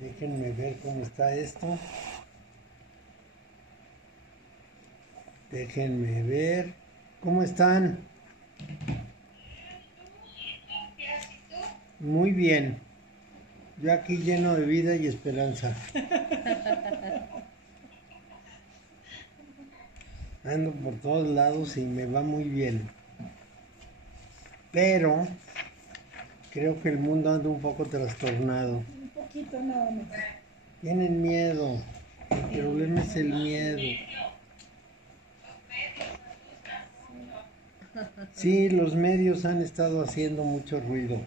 Déjenme ver cómo está esto. Déjenme ver. ¿Cómo están? Muy bien. Yo aquí lleno de vida y esperanza. Ando por todos lados y me va muy bien. Pero creo que el mundo anda un poco trastornado. Un poquito nada más. Tienen miedo. El problema es el miedo. Sí, los medios han estado haciendo mucho ruido.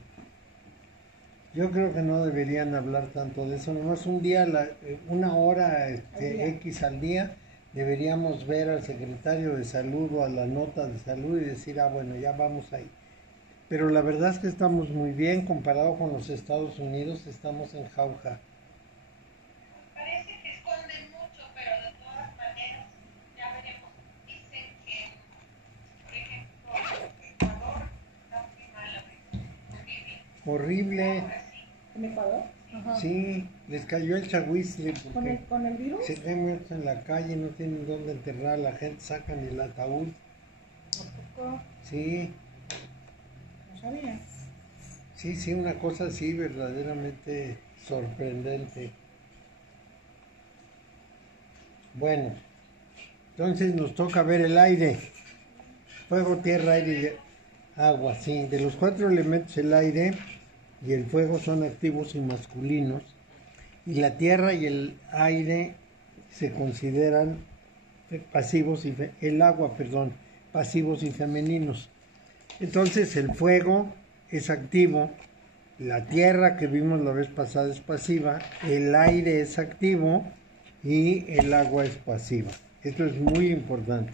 Yo creo que no deberían hablar tanto de eso. Nomás un día, una hora X al día, deberíamos ver al secretario de salud o a la nota de salud y decir, bueno, ya vamos ahí. Pero la verdad es que estamos muy bien comparado con los Estados Unidos, estamos en jauja. Parece que esconden mucho, pero de todas maneras, ya veremos. Dicen que, por ejemplo, Ecuador está muy mal, horrible. Horrible. ¿En Ecuador? Ajá. Sí, les cayó el chagüisle porque ¿Con el virus? se ven muertos en la calle, no tienen dónde enterrar a la gente, sacan el ataúd. ¿A poco? Sí, No sabía. sí, una cosa así verdaderamente sorprendente. Bueno, entonces nos toca ver el aire. Fuego, tierra, aire y agua, sí. De los 4 elementos, el aire y el fuego son activos y masculinos. Y la tierra y el aire se consideran pasivos y el agua, perdón, pasivos y femeninos. Entonces el fuego es activo, la tierra que vimos la vez pasada es pasiva, el aire es activo y el agua es pasiva. Esto es muy importante.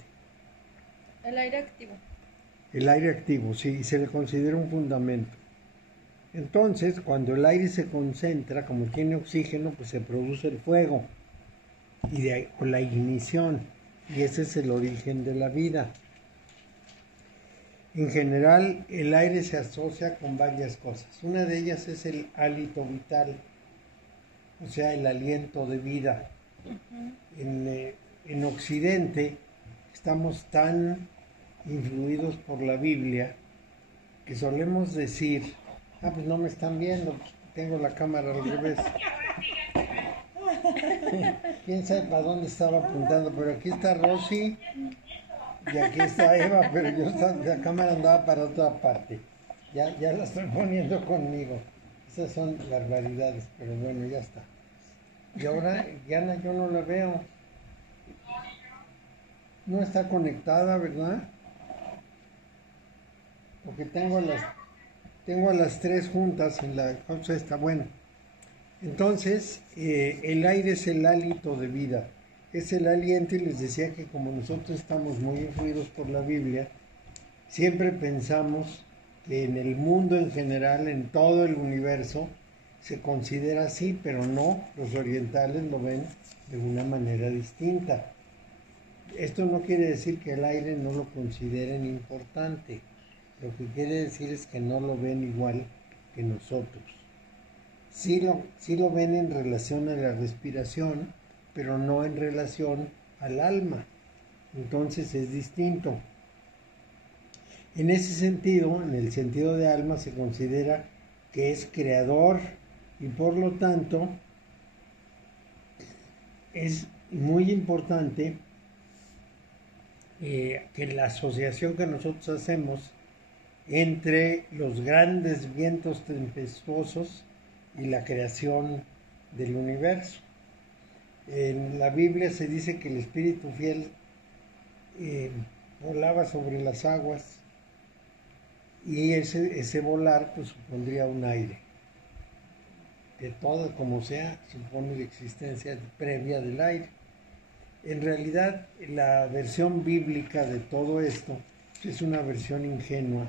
El aire activo. El aire activo, sí, se le considera un fundamento. Entonces, cuando el aire se concentra, como tiene oxígeno, pues se produce el fuego y de ahí, o la ignición, y ese es el origen de la vida. En general, el aire se asocia con varias cosas. Una de ellas es el hálito vital, o sea, el aliento de vida. En Occidente estamos tan influidos por la Biblia que solemos decir, pues no me están viendo, tengo la cámara al revés. Quién sabe para dónde estaba apuntando, pero aquí está Rosy y aquí está Eva, pero la cámara andaba para otra parte. Ya la estoy poniendo conmigo. Esas son barbaridades, pero bueno, ya está. Y ahora, Diana, yo no la veo. No está conectada, ¿verdad? Porque tengo a las 3 juntas en la cosa esta. Bueno, entonces el aire es el hálito de vida, es el aliento, y les decía que como nosotros estamos muy influidos por la Biblia, siempre pensamos que en el mundo en general, en todo el universo, se considera así, pero no, los orientales lo ven de una manera distinta. Esto no quiere decir que el aire no lo consideren importante. Lo que quiere decir es que no lo ven igual que nosotros. Sí lo ven en relación a la respiración, pero no en relación al alma. Entonces es distinto. En ese sentido, en el sentido de alma, se considera que es creador y por lo tanto es muy importante que la asociación que nosotros hacemos entre los grandes vientos tempestuosos y la creación del universo. En la Biblia se dice que el espíritu fiel volaba sobre las aguas y ese volar pues supondría un aire. De todo como sea, supone la existencia previa del aire. En realidad, la versión bíblica de todo esto es una versión ingenua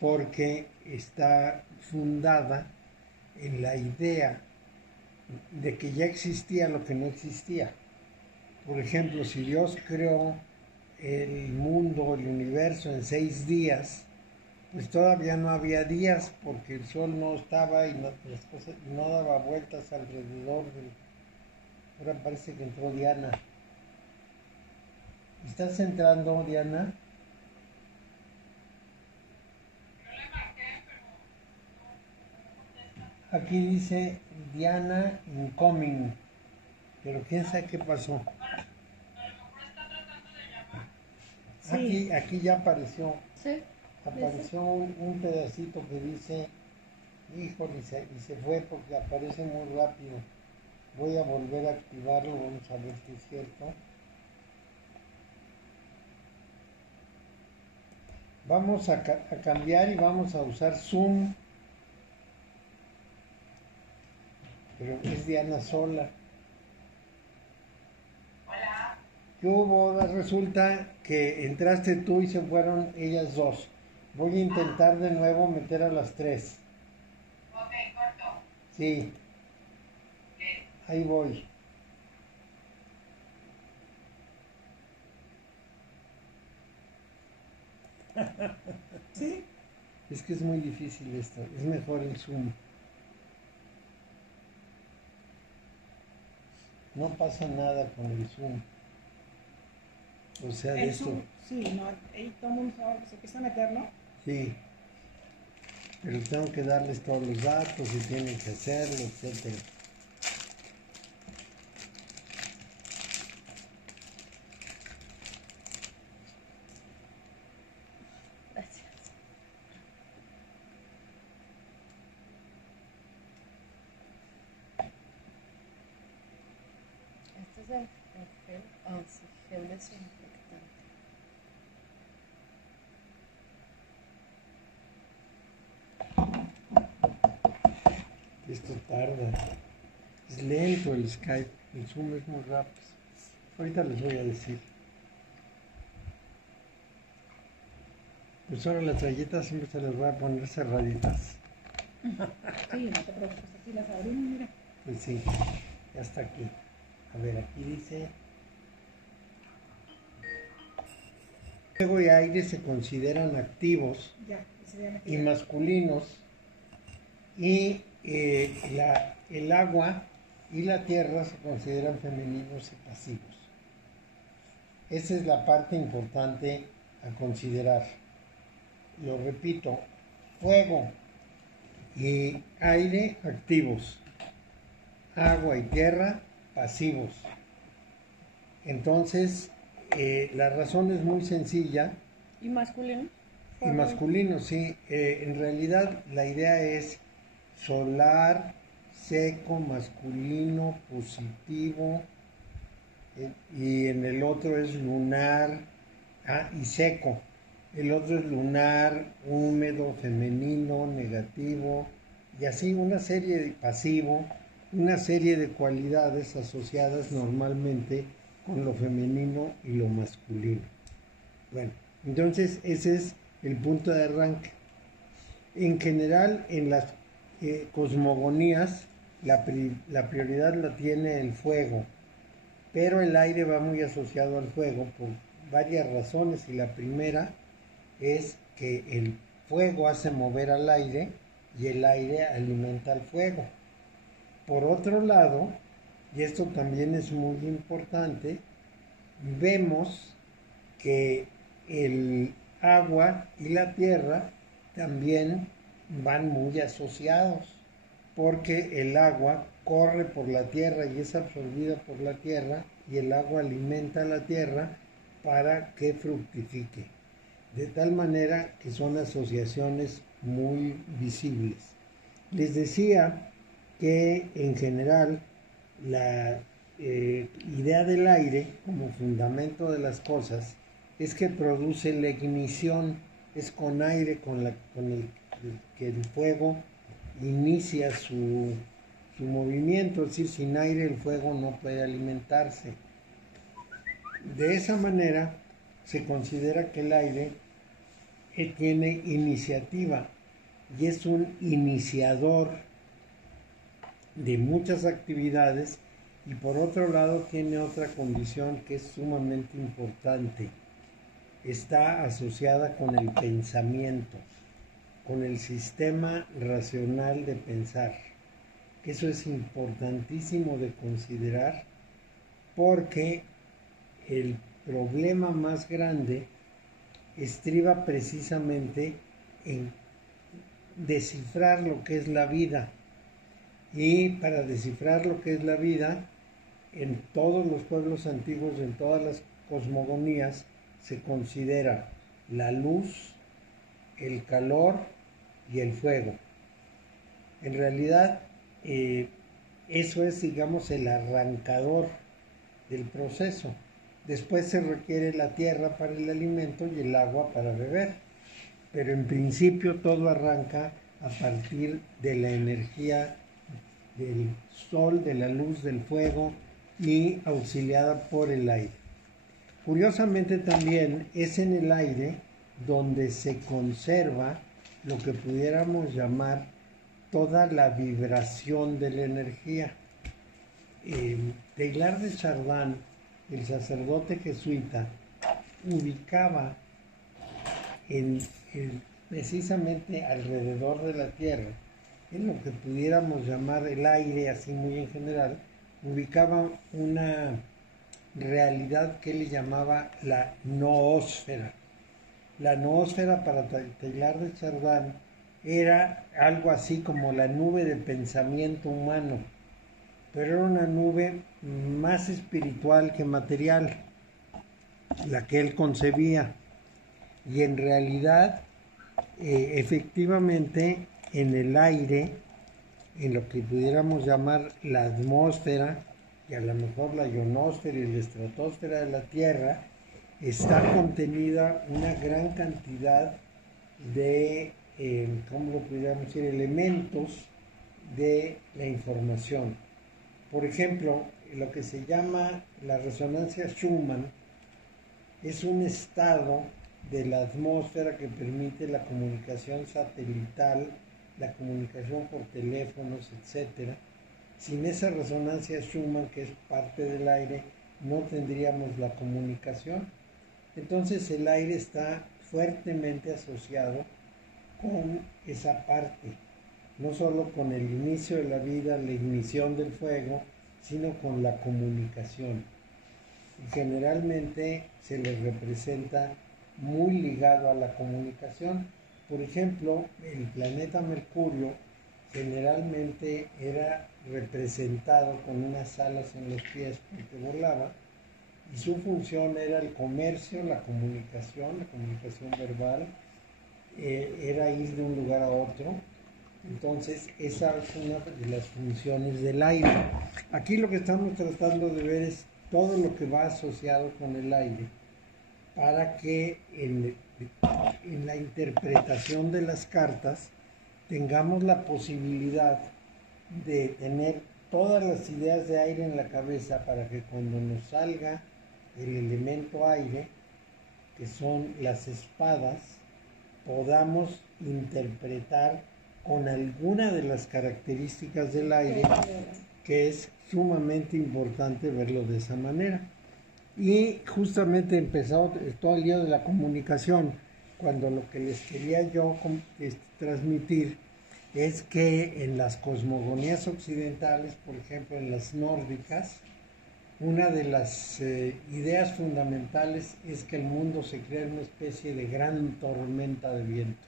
porque está fundada en la idea de que ya existía lo que no existía. Por ejemplo, si Dios creó el mundo, el universo en 6 días, Pues todavía no había días porque el sol no estaba y no daba vueltas alrededor del... Ahora parece que entró Diana. ¿Estás entrando, Diana? Yo le marqué, pero no contesta. Aquí dice Diana incoming, pero quién sabe qué pasó. A lo mejor está tratando de llamar. Sí. Aquí ya apareció. Sí. Apareció un pedacito que dice, híjole, y se fue porque aparece muy rápido. Voy a volver a activarlo, vamos a ver si es cierto. Vamos a cambiar y vamos a usar Zoom. Pero es Diana sola. Hola. ¿Qué hubo? Resulta que entraste tú y se fueron ellas dos. Voy a intentar de nuevo meter a las tres. Ok, corto. Sí, ¿Qué? ahí voy. ¿Sí? Es que es muy difícil esto. Es mejor el Zoom. No pasa nada con el Zoom. O sea, de El esto. Zoom, sí, no, ahí todo el mundo se empieza a meter, ¿no? Sí. Pero tengo que darles todos los datos y tienen que hacerlo, etcétera. Gracias. Este es el gel, sí, gel desinfectante. Esto tarda. Es lento el Skype. El Zoom es muy rápido. Ahorita les voy a decir. Pues ahora las galletas siempre se las voy a poner cerraditas. Sí, no te preocupes, aquí las abrimos, mira. Pues sí, ya está aquí. A ver, aquí dice... Fuego y aire se consideran activos Ya, se vean y aquí. masculinos y el agua y la tierra se consideran femeninos y pasivos. Esa es la parte importante a considerar. Lo repito, fuego y aire activos, agua y tierra pasivos. Entonces, la razón es muy sencilla. ¿Y masculino? Y masculino, sí. En realidad la idea es solar, seco, masculino, positivo, y en el otro es lunar, y seco. El otro es lunar, húmedo, femenino, negativo, y así una serie de pasivo, una serie de cualidades asociadas normalmente con lo femenino y lo masculino. Bueno, entonces ese es el punto de arranque. En general, en las cosmogonías, la prioridad la tiene el fuego, pero el aire va muy asociado al fuego por varias razones, y la primera es que el fuego hace mover al aire y el aire alimenta al fuego. Por otro lado, y esto también es muy importante, vemos que el agua y la tierra también van muy asociados, porque el agua corre por la tierra y es absorbida por la tierra, y el agua alimenta a la tierra para que fructifique. De tal manera que son asociaciones muy visibles. Les decía que en general la idea del aire como fundamento de las cosas es que produce la ignición. Es con aire con el que el fuego inicia su movimiento, es decir, sin aire el fuego no puede alimentarse. De esa manera se considera que el aire tiene iniciativa y es un iniciador de muchas actividades, y por otro lado tiene otra condición que es sumamente importante. Está asociada con el pensamiento. con el sistema racional de pensar. Eso es importantísimo de considerar porque el problema más grande estriba precisamente en descifrar lo que es la vida. Y para descifrar lo que es la vida, en todos los pueblos antiguos, en todas las cosmogonías, se considera la luz, el calor y el fuego. En realidad, eso es, digamos, el arrancador del proceso. Después se requiere la tierra para el alimento y el agua para beber. Pero en principio todo arranca a partir de la energía del sol, de la luz, del fuego y auxiliada por el aire. Curiosamente también es en el aire donde se conserva lo que pudiéramos llamar toda la vibración de la energía. Teilhard de Chardin, el sacerdote jesuita, ubicaba precisamente alrededor de la Tierra, en lo que pudiéramos llamar el aire, así muy en general, ubicaba una realidad que él llamaba la noósfera. La noósfera para Teilhard de Chardin era algo así como la nube de pensamiento humano, pero era una nube más espiritual que material, la que él concebía. Y en realidad, efectivamente, en el aire, en lo que pudiéramos llamar la atmósfera, y a lo mejor la ionosfera y la estratosfera de la Tierra, está contenida una gran cantidad de, ¿cómo lo pudiéramos decir?, elementos de la información. Por ejemplo, lo que se llama la resonancia Schumann es un estado de la atmósfera que permite la comunicación satelital, la comunicación por teléfonos, etc. Sin esa resonancia Schumann, que es parte del aire, no tendríamos la comunicación. Entonces el aire está fuertemente asociado con esa parte, no solo con el inicio de la vida, la ignición del fuego, sino con la comunicación. Y generalmente se le representa muy ligado a la comunicación. Por ejemplo, el planeta Mercurio generalmente era representado con unas alas en los pies porque volaba, y su función era el comercio, la comunicación verbal, era ir de un lugar a otro. Entonces, esa es una de las funciones del aire. Aquí lo que estamos tratando de ver es todo lo que va asociado con el aire, para que en la interpretación de las cartas tengamos la posibilidad de tener todas las ideas de aire en la cabeza, para que cuando nos salga el elemento aire, que son las espadas, podamos interpretar con alguna de las características del aire, que es sumamente importante verlo de esa manera. Y justamente empezó todo el día de la comunicación, cuando lo que les quería yo transmitir es que en las cosmogonías occidentales, por ejemplo en las nórdicas, una de las ideas fundamentales es que el mundo se crea en una especie de gran tormenta de viento.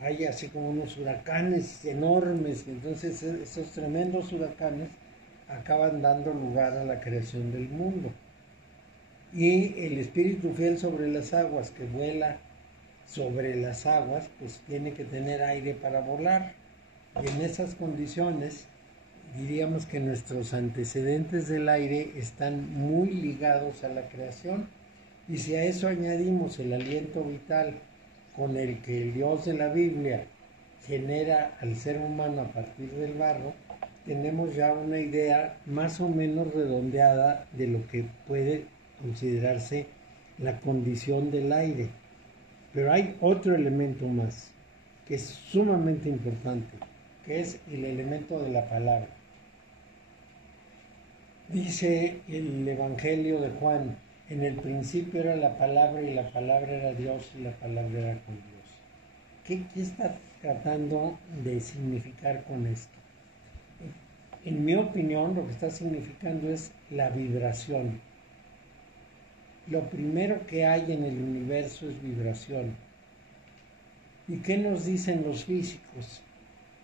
Hay así como unos huracanes enormes, entonces esos tremendos huracanes acaban dando lugar a la creación del mundo. Y el espíritu fiel sobre las aguas, que vuela sobre las aguas, pues tiene que tener aire para volar. Y en esas condiciones, diríamos que nuestros antecedentes del aire están muy ligados a la creación. Y si a eso añadimos el aliento vital con el que el Dios de la Biblia genera al ser humano a partir del barro, tenemos ya una idea más o menos redondeada de lo que puede considerarse la condición del aire. Pero hay otro elemento más que es sumamente importante, que es el elemento de la palabra. Dice el Evangelio de Juan: en el principio era la palabra, y la palabra era Dios, y la palabra era con Dios. ¿Qué está tratando de significar con esto? En mi opinión, lo que está significando es la vibración. Lo primero que hay en el universo es vibración. ¿Y qué nos dicen los físicos?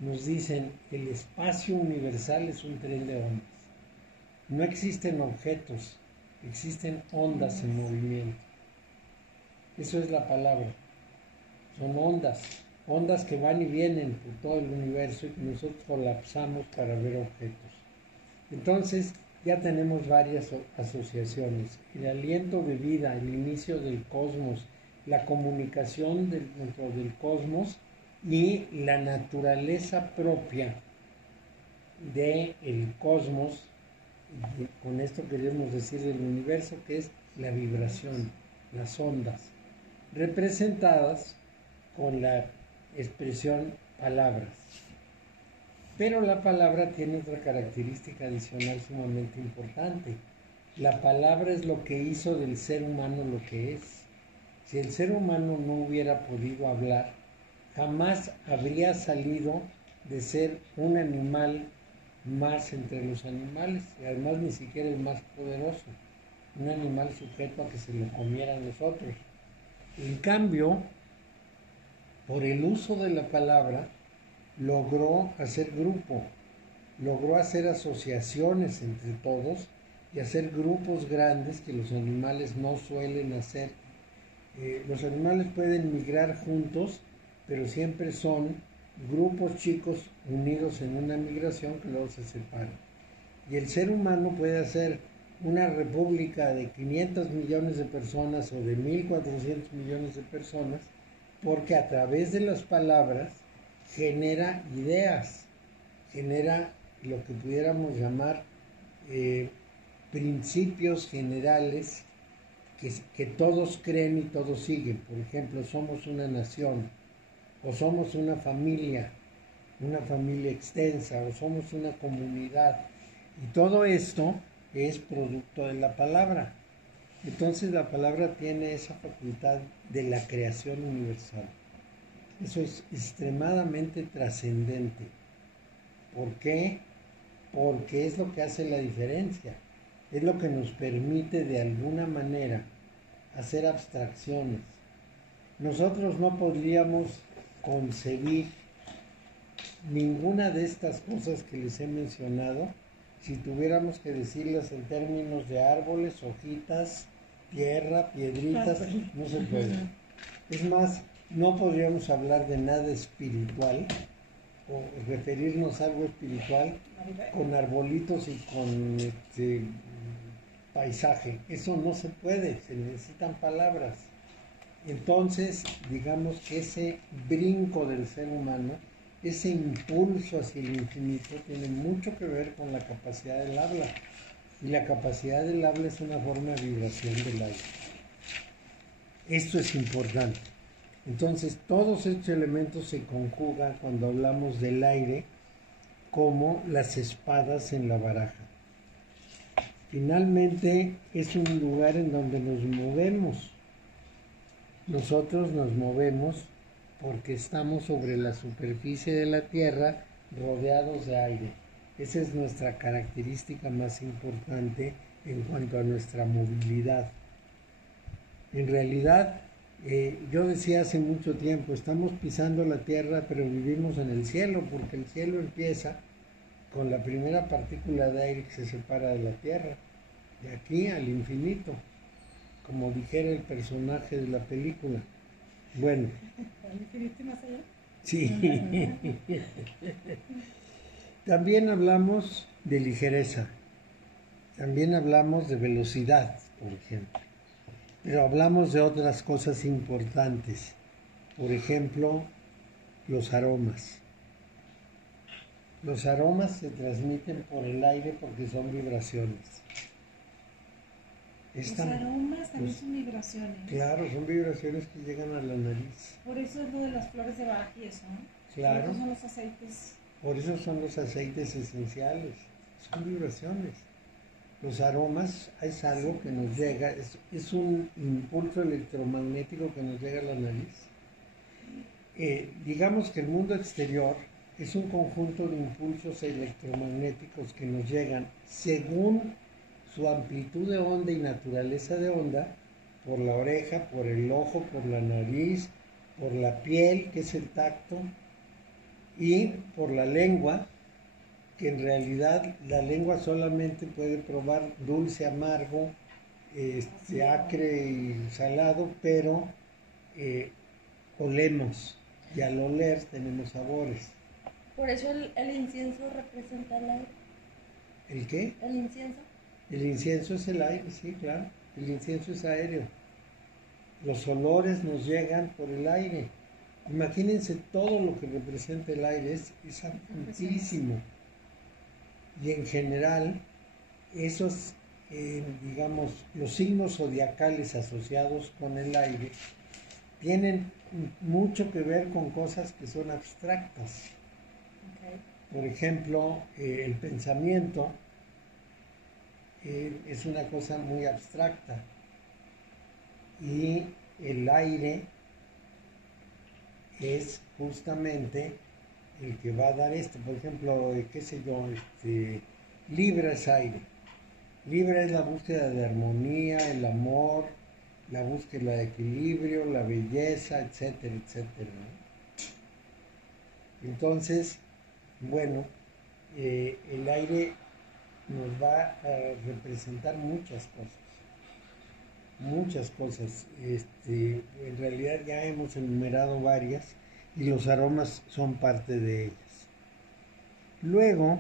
Nos dicen, el espacio universal es un tren de ondas. No existen objetos, existen ondas en movimiento. Eso es la palabra. Son ondas, ondas que van y vienen por todo el universo y que nosotros colapsamos para ver objetos. Entonces, ya tenemos varias asociaciones. El aliento de vida, el inicio del cosmos, la comunicación dentro del cosmos y la naturaleza propia del cosmos, y con esto queremos decir del universo, que es la vibración, las ondas, representadas con la expresión palabras. Pero la palabra tiene otra característica adicional sumamente importante. La palabra es lo que hizo del ser humano lo que es. Si el ser humano no hubiera podido hablar, jamás habría salido de ser un animal más entre los animales, y además ni siquiera el más poderoso, un animal sujeto a que se lo comieran nosotros. En cambio, por el uso de la palabra, logró hacer grupo, logró hacer asociaciones entre todos y hacer grupos grandes que los animales no suelen hacer. Los animales pueden migrar juntos, pero siempre son grupos chicos unidos en una migración que luego se separan. Y el ser humano puede hacer una república de 500 millones de personas o de 1.400 millones de personas, porque a través de las palabras genera ideas, genera lo que pudiéramos llamar principios generales que todos creen y todos siguen. Por ejemplo, somos una nación, o somos una familia extensa, o somos una comunidad. Y todo esto es producto de la palabra. Entonces la palabra tiene esa facultad de la creación universal. Eso es extremadamente trascendente. ¿Por qué? Porque es lo que hace la diferencia. Es lo que nos permite de alguna manera hacer abstracciones. Nosotros no podríamos concebir ninguna de estas cosas que les he mencionado si tuviéramos que decirlas en términos de árboles, hojitas, tierra, piedritas. No se puede. Es más, no podríamos hablar de nada espiritual o referirnos a algo espiritual con arbolitos y con paisaje. Eso no se puede, se necesitan palabras. Entonces, digamos que ese brinco del ser humano, ese impulso hacia el infinito, tiene mucho que ver con la capacidad del habla. Y la capacidad del habla es una forma de vibración del aire. Esto es importante. Entonces, todos estos elementos se conjugan cuando hablamos del aire, como las espadas en la baraja. Finalmente, es un lugar en donde nos movemos. Nosotros nos movemos porque estamos sobre la superficie de la Tierra rodeados de aire. Esa es nuestra característica más importante en cuanto a nuestra movilidad. En realidad, yo decía hace mucho tiempo, estamos pisando la Tierra, pero vivimos en el cielo, porque el cielo empieza con la primera partícula de aire que se separa de la Tierra, de aquí al infinito, como dijera el personaje de la película. Bueno. ¿Al infinito y más allá? Sí. También hablamos de ligereza, también hablamos de velocidad, por ejemplo, pero hablamos de otras cosas importantes, por ejemplo, los aromas. Los aromas se transmiten por el aire porque son vibraciones. Los aromas también son vibraciones. Claro, son vibraciones que llegan a la nariz. Por eso es lo de las flores de Bach y eso, ¿no? Claro. Por eso son los aceites. Por eso son los aceites esenciales. Son vibraciones. Los aromas es algo que nos llega, es un impulso electromagnético que nos llega a la nariz. digamos que el mundo exterior es un conjunto de impulsos electromagnéticos que nos llegan según su amplitud de onda y naturaleza de onda, por la oreja, por el ojo, por la nariz, por la piel, que es el tacto, y por la lengua, que en realidad la lengua solamente puede probar dulce, amargo, acre y salado, pero olemos, y al oler tenemos sabores. Por eso el incienso representa el aire. ¿El qué? El incienso. El incienso es el aire, sí, claro. El incienso es aéreo. Los olores nos llegan por el aire. Imagínense todo lo que representa el aire, es amplísimo. Y en general, esos, digamos, los signos zodiacales asociados con el aire tienen mucho que ver con cosas que son abstractas. Okay. Por ejemplo, el pensamiento es una cosa muy abstracta y el aire es justamente el que va a dar esto. Por ejemplo, qué sé yo, Libra es aire. Libra es la búsqueda de armonía, el amor, la búsqueda de equilibrio, la belleza, etcétera, etcétera, ¿no? Entonces, bueno, el aire nos va a representar muchas cosas. En realidad ya hemos enumerado varias y los aromas son parte de ellas. Luego,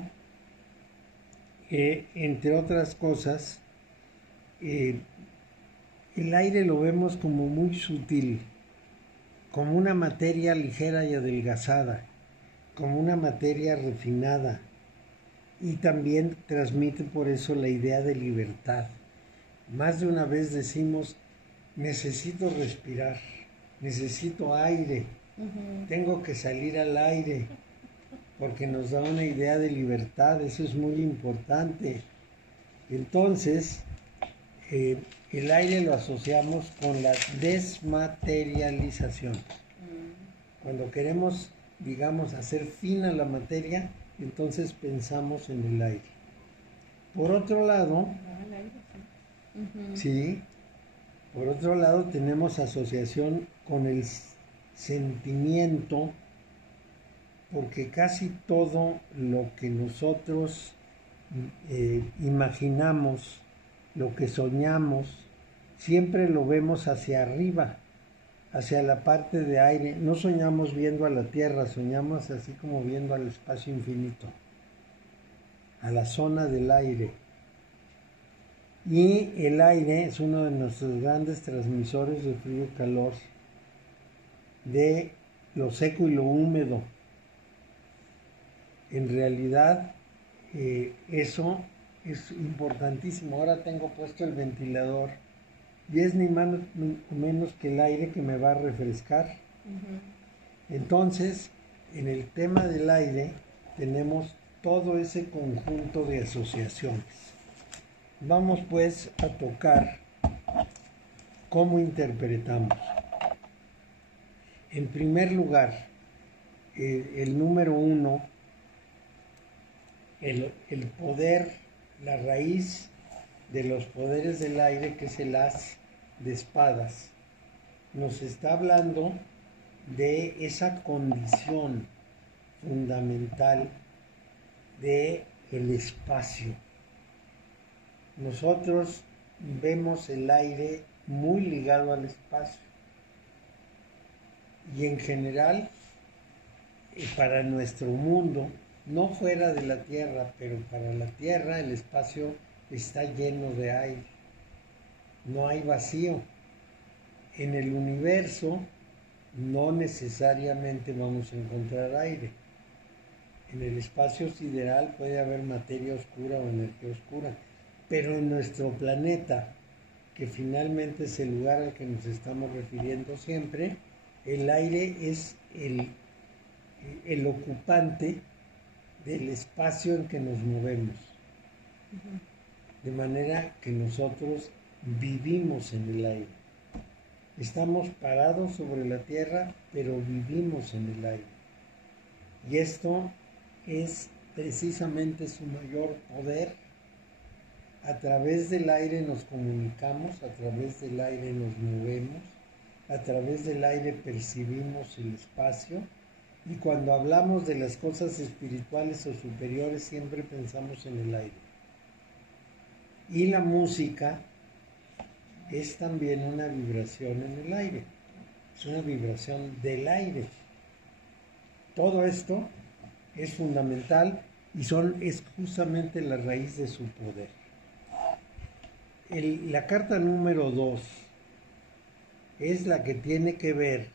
entre otras cosas, el aire lo vemos como muy sutil, como una materia ligera y adelgazada, como una materia refinada, y también transmite por eso la idea de libertad. Más de una vez decimos, necesito respirar, necesito aire, tengo que salir al aire, porque nos da una idea de libertad, eso es muy importante. Entonces, el aire lo asociamos con la desmaterialización. Cuando queremos, digamos, hacer fina la materia, entonces pensamos en el aire. Por otro lado, sí, por otro lado tenemos asociación con el sentimiento, porque casi todo lo que nosotros imaginamos, lo que soñamos, siempre lo vemos hacia arriba, hacia la parte de aire. No soñamos viendo a la Tierra, soñamos así como viendo al espacio infinito, a la zona del aire. Y el aire es uno de nuestros grandes transmisores de frío y calor, de lo seco y lo húmedo. En realidad, eso es importantísimo. Ahora tengo puesto el ventilador y es ni más ni menos que el aire que me va a refrescar. Entonces, en el tema del aire tenemos todo ese conjunto de asociaciones. Vamos pues a tocar cómo interpretamos. En primer lugar, el número 1, el poder, la raíz de los poderes del aire, que es el as de espadas, nos está hablando de esa condición fundamental del espacio. Nosotros vemos el aire muy ligado al espacio y en general para nuestro mundo, no fuera de la Tierra, pero para la Tierra el espacio está lleno de aire, no hay vacío. En el universo no necesariamente vamos a encontrar aire. En el espacio sideral puede haber materia oscura o energía oscura, pero en nuestro planeta, que finalmente es el lugar al que nos estamos refiriendo siempre, el aire es el ocupante del espacio en que nos movemos. De manera que nosotros vivimos en el aire. Estamos parados sobre la tierra, pero vivimos en el aire. Y esto es precisamente su mayor poder. A través del aire nos comunicamos, a través del aire nos movemos, a través del aire percibimos el espacio, y cuando hablamos de las cosas espirituales o superiores siempre pensamos en el aire. Y la música es también una vibración en el aire, es una vibración del aire. Todo esto es fundamental y es justamente la raíz de su poder. La carta número 2 es la que tiene que ver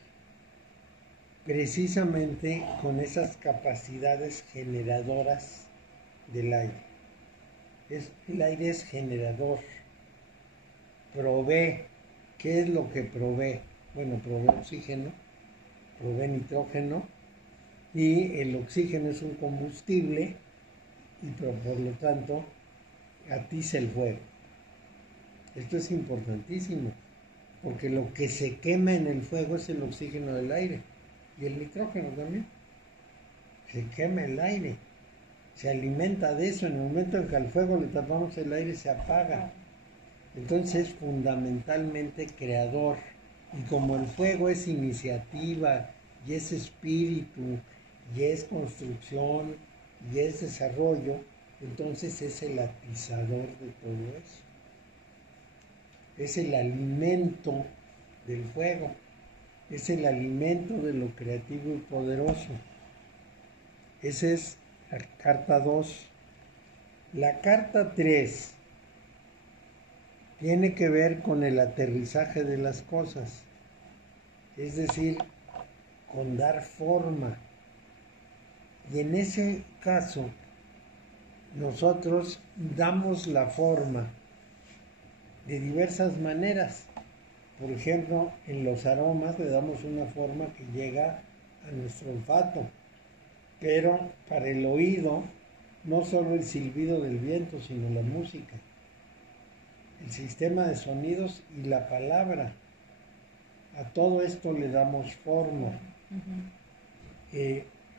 precisamente con esas capacidades generadoras del aire. El aire es generador, provee. ¿Qué es lo que provee? Bueno, provee oxígeno, provee nitrógeno, y el oxígeno es un combustible y por lo tanto atiza el fuego. Esto es importantísimo, porque lo que se quema en el fuego es el oxígeno del aire y el nitrógeno también. Se quema el aire, se alimenta de eso. En el momento en que al fuego le tapamos el aire, se apaga. Entonces es fundamentalmente creador, y como el fuego es iniciativa y es espíritu y es construcción y es desarrollo, entonces es el atizador de todo eso. Es el alimento del fuego, es el alimento de lo creativo y poderoso. Esa es la carta 2. La carta 3 tiene que ver con el aterrizaje de las cosas, es decir, con dar forma. Y en ese caso, nosotros damos la forma de diversas maneras. Por ejemplo, en los aromas le damos una forma que llega a nuestro olfato, pero para el oído, no solo el silbido del viento, sino la música, el sistema de sonidos y la palabra. A todo esto le damos forma.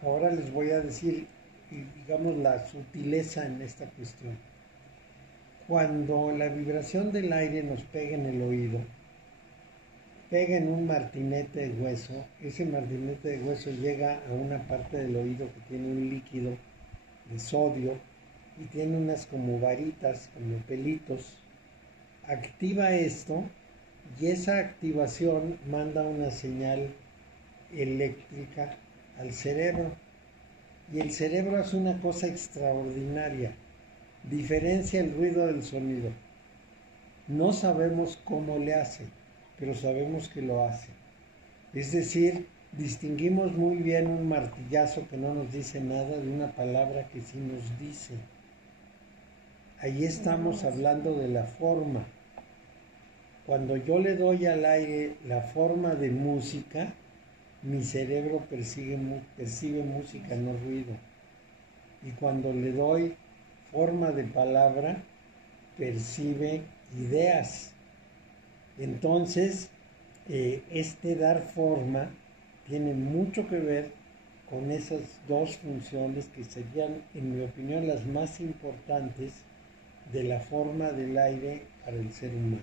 Ahora les voy a decir, digamos, la sutileza en esta cuestión. Cuando la vibración del aire nos pega en el oído, pega en un martinete de hueso, ese martinete de hueso llega a una parte del oído que tiene un líquido de sodio y tiene unas como varitas, como pelitos. Activa esto y esa activación manda una señal eléctrica al cerebro. Y el cerebro hace una cosa extraordinaria. Diferencia el ruido del sonido. No sabemos cómo le hace, pero sabemos que lo hace. Es decir, distinguimos muy bien un martillazo que no nos dice nada de una palabra que sí nos dice. Ahí estamos hablando de la forma. Cuando yo le doy al aire la forma de música, mi cerebro percibe música, no ruido. Y cuando le doy forma de palabra, percibe ideas. Entonces, este dar forma tiene mucho que ver con esas dos funciones que serían, en mi opinión, las más importantes de la forma del aire para el ser humano.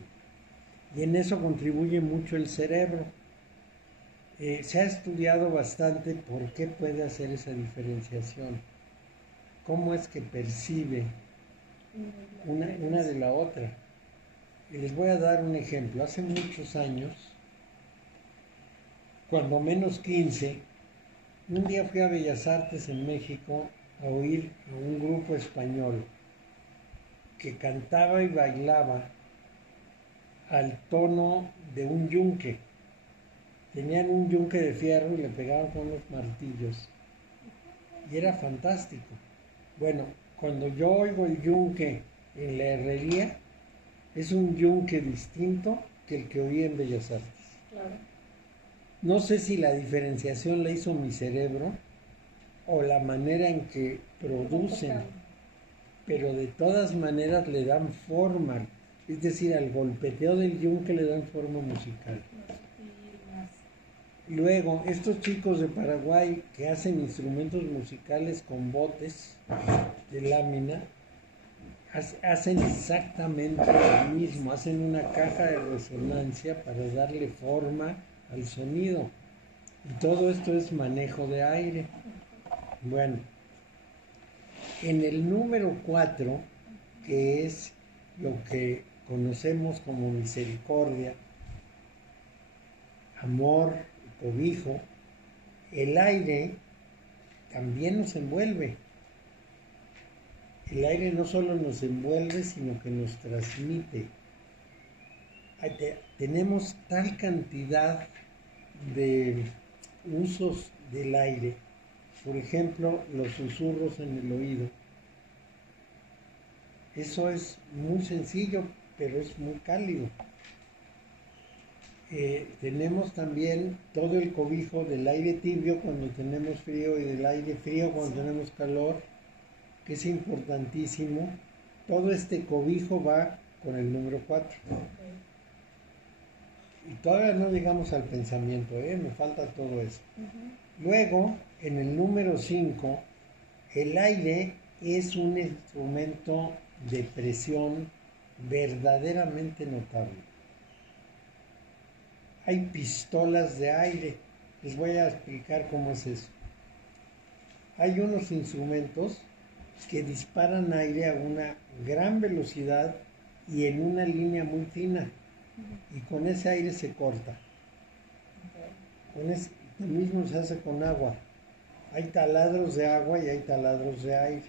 Y en eso contribuye mucho el cerebro. Se ha estudiado bastante por qué puede hacer esa diferenciación. Cómo es que percibe una de la otra. Y les voy a dar un ejemplo. Hace muchos años, cuando menos 15, un día fui a Bellas Artes en México a oír a un grupo español que cantaba y bailaba al tono de un yunque. Tenían un yunque de fierro y le pegaban con los martillos. Y era fantástico. Bueno, cuando yo oigo el yunque en la herrería, es un yunque distinto que el que oí en Bellas Artes. Claro. No sé si la diferenciación la hizo mi cerebro o la manera en que producen, pero de todas maneras le dan forma, es decir, al golpeteo del yunque le dan forma musical. Luego, estos chicos de Paraguay que hacen instrumentos musicales con botes de lámina, hacen exactamente lo mismo, hacen una caja de resonancia para darle forma al sonido. Y todo esto es manejo de aire. Bueno, en el número 4, que es lo que conocemos como misericordia, amor, cobijo, el aire también nos envuelve. El aire no solo nos envuelve, sino que nos transmite. Tenemos tal cantidad de usos del aire. Por ejemplo, los susurros en el oído. Eso es muy sencillo, pero es muy cálido. Tenemos también todo el cobijo del aire tibio cuando tenemos frío y del aire frío cuando tenemos calor, que es importantísimo. Todo este cobijo va con el número 4. Y todavía no llegamos al pensamiento, me falta todo eso. Luego, en el número 5, el aire es un instrumento de presión verdaderamente notable. Hay pistolas de aire. Les voy a explicar cómo es eso. Hay unos instrumentos que disparan aire a una gran velocidad y en una línea muy fina. Y con ese aire se corta. Lo mismo se hace con agua. Hay taladros de agua y hay taladros de aire.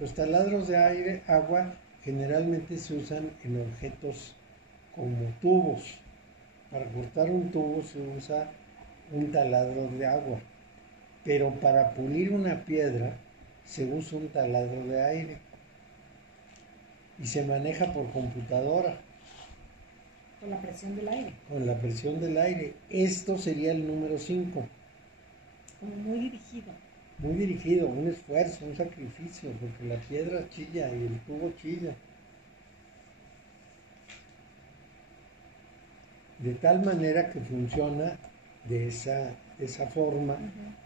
Los taladros de agua generalmente se usan en objetos como tubos. Para cortar un tubo se usa un taladro de agua, pero para pulir una piedra se usa un taladro de aire y se maneja por computadora. Con la presión del aire. Con la presión del aire. Esto sería el número 5. Como muy dirigido. Muy dirigido, un esfuerzo, un sacrificio, porque la piedra chilla y el tubo chilla. De tal manera que funciona de esa forma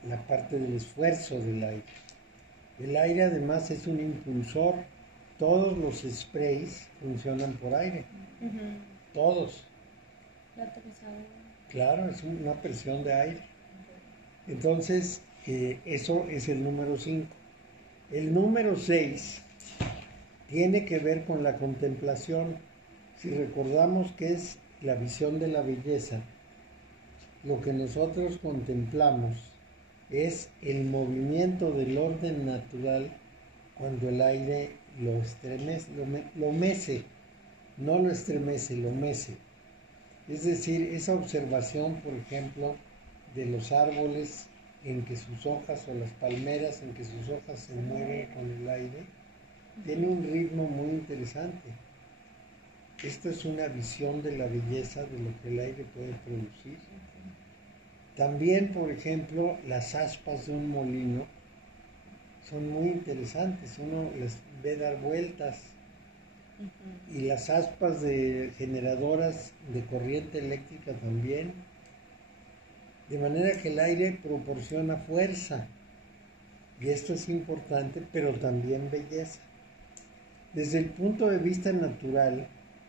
la parte del esfuerzo del aire. El aire además es un impulsor. Todos los sprays funcionan por aire. Todos. Claro, es una presión de aire. Entonces, eso es el número 5. El número 6 tiene que ver con la contemplación. Si recordamos que es la visión de la belleza, lo que nosotros contemplamos es el movimiento del orden natural cuando el aire lo estremece, lo mece, no lo estremece, lo mece. Es decir, esa observación, por ejemplo, de los árboles en que sus hojas, o las palmeras en que sus hojas se mueven con el aire, tiene un ritmo muy interesante. Esto es una visión de la belleza de lo que el aire puede producir. También, por ejemplo, las aspas de un molino son muy interesantes. Uno les ve dar vueltas. Y las aspas de generadoras de corriente eléctrica también. De manera que el aire proporciona fuerza. Y esto es importante, pero también belleza. Desde el punto de vista natural,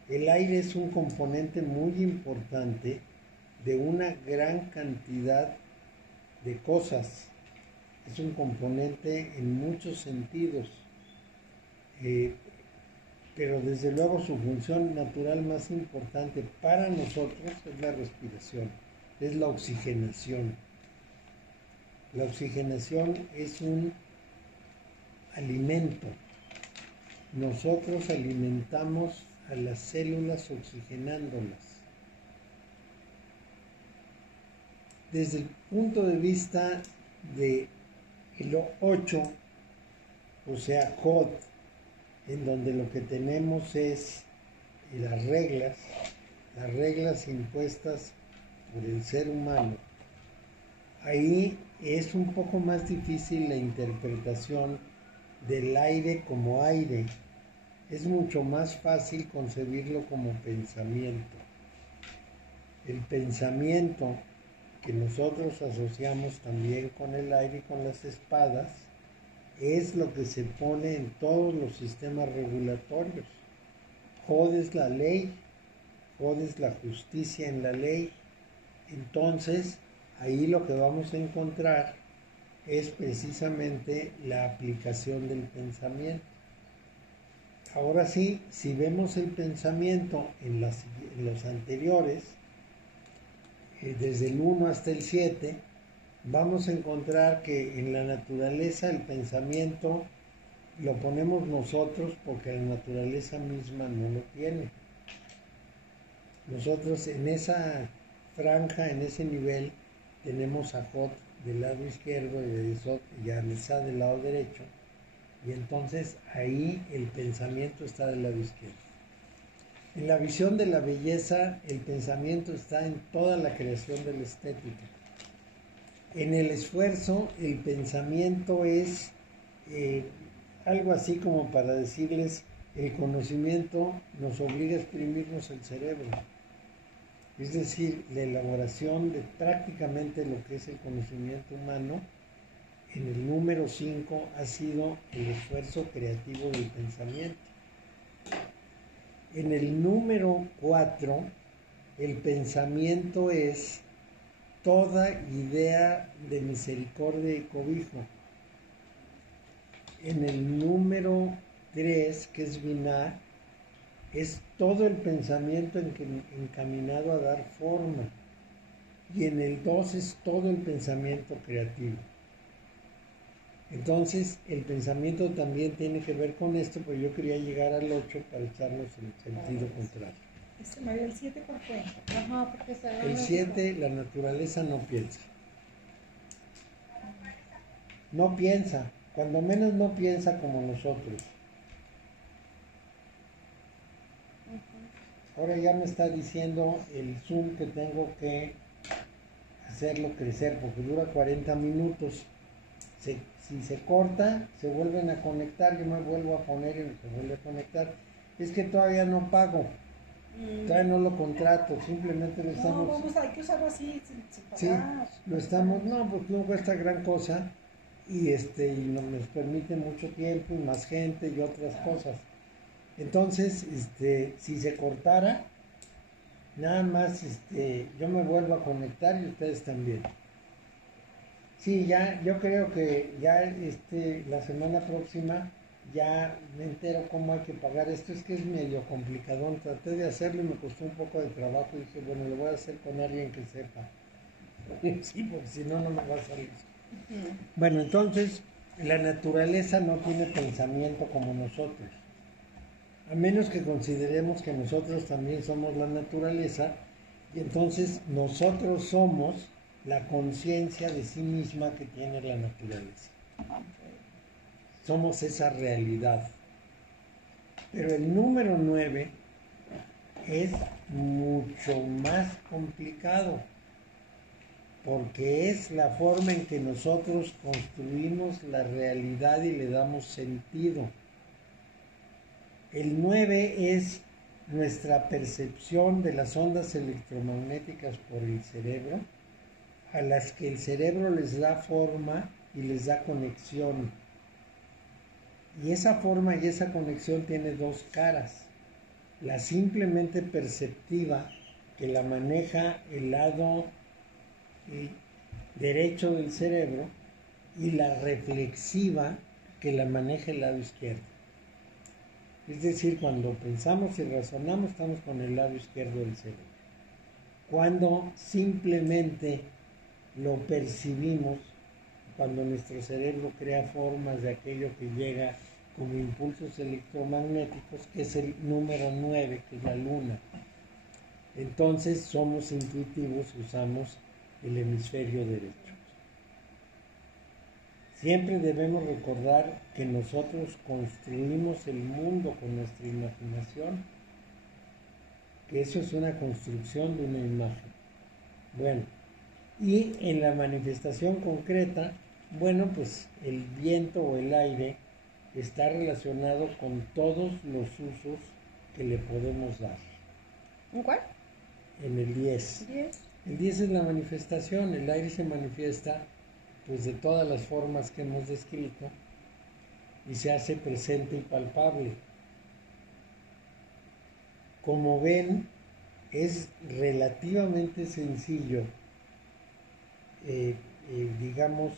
el aire es un componente muy importante de una gran cantidad de cosas. Es un componente en muchos sentidos. Pero desde luego su función natural más importante para nosotros es la respiración, es la oxigenación. La oxigenación es un alimento. Nosotros alimentamos a las células oxigenándolas. Desde el punto de vista de el 8, o sea, Jod, en donde lo que tenemos es las reglas impuestas por el ser humano, ahí es un poco más difícil la interpretación del aire como aire. Es mucho más fácil concebirlo como pensamiento. El pensamiento que nosotros asociamos también con el aire y con las espadas, es lo que se pone en todos los sistemas regulatorios. Jodes la ley, jodes la justicia en la ley. Entonces, ahí lo que vamos a encontrar es precisamente la aplicación del pensamiento. Ahora sí, si vemos el pensamiento en los anteriores, desde el 1 hasta el 7, vamos a encontrar que en la naturaleza el pensamiento lo ponemos nosotros porque la naturaleza misma no lo tiene. Nosotros en esa franja, en ese nivel, tenemos a Jod del lado izquierdo y a Nesá del lado derecho, y entonces ahí el pensamiento está del lado izquierdo. En la visión de la belleza, el pensamiento está en toda la creación de la estética. En el esfuerzo, el pensamiento es algo así como para decirles, el conocimiento nos obliga a exprimirnos el cerebro. Es decir, la elaboración de prácticamente lo que es el conocimiento humano, en el número 5 ha sido el esfuerzo creativo del pensamiento. En el número 4, el pensamiento es toda idea de misericordia y cobijo. En el número 3, que es Binah, es todo el pensamiento encaminado a dar forma. Y en el 2 es todo el pensamiento creativo. Entonces, el pensamiento también tiene que ver con esto, pero yo quería llegar al 8 para echarnos en sentido contrario. María, el 7, ¿cuál fue? Ajá, porque está El 7, la naturaleza no piensa. No piensa, cuando menos no piensa como nosotros. Ahora ya me está diciendo el Zoom que tengo que hacerlo crecer porque dura 40 minutos. Si se corta, se vuelven a conectar, yo me vuelvo a poner y se vuelve a conectar. Es que todavía no pago, todavía no lo contrato, simplemente lo estamos... No, hay que usarlo así, sin Sí, pagar. lo estamos, no, porque no cuesta gran cosa y nos permite mucho tiempo y más gente y otras cosas. Entonces, si se cortara, nada más yo me vuelvo a conectar y ustedes también. Sí, ya, yo creo que ya la semana próxima ya me entero cómo hay que pagar esto. Es que es medio complicadón. Traté de hacerlo y me costó un poco de trabajo y dije, bueno, lo voy a hacer con alguien que sepa. Sí, porque si no, no me va a salir. Bueno, entonces, la naturaleza no tiene pensamiento como nosotros. A menos que consideremos que nosotros también somos la naturaleza, y entonces nosotros somos la conciencia de sí misma que tiene la naturaleza. Somos esa realidad. Pero el número 9 es mucho más complicado, porque es la forma en que nosotros construimos la realidad y le damos sentido. El 9 es nuestra percepción de las ondas electromagnéticas por el cerebro, a las que el cerebro les da forma y les da conexión. Y esa forma y esa conexión tiene dos caras. La simplemente perceptiva, que la maneja el lado derecho del cerebro, y la reflexiva, que la maneja el lado izquierdo. Es decir, cuando pensamos y razonamos, estamos con el lado izquierdo del cerebro. Cuando simplemente lo percibimos, cuando nuestro cerebro crea formas de aquello que llega como impulsos electromagnéticos, que es el número 9, que es la luna. Entonces somos intuitivos, usamos el hemisferio derecho. Siempre debemos recordar que nosotros construimos el mundo con nuestra imaginación, que eso es una construcción de una imagen. Bueno, y en la manifestación concreta, bueno, pues el viento o el aire está relacionado con todos los usos que le podemos dar. ¿En cuál? En el 10. 10. El 10 es la manifestación, el aire se manifiesta pues de todas las formas que hemos descrito y se hace presente y palpable. Como ven, es relativamente sencillo, digamos,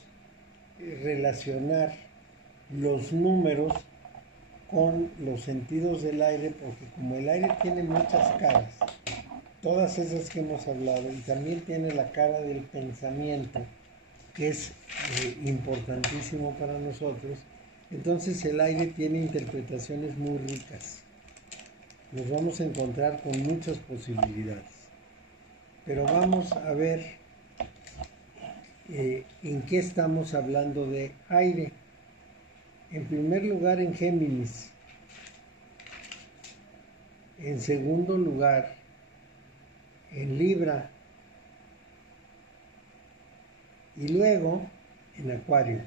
relacionar los números con los sentidos del aire, porque como el aire tiene muchas caras, todas esas que hemos hablado, y también tiene la cara del pensamiento, que es importantísimo para nosotros, entonces el aire tiene interpretaciones muy ricas. Nos vamos a encontrar con muchas posibilidades. Pero vamos a ver en qué estamos hablando de aire. En primer lugar en Géminis. En segundo lugar en Libra. Y luego en Acuario.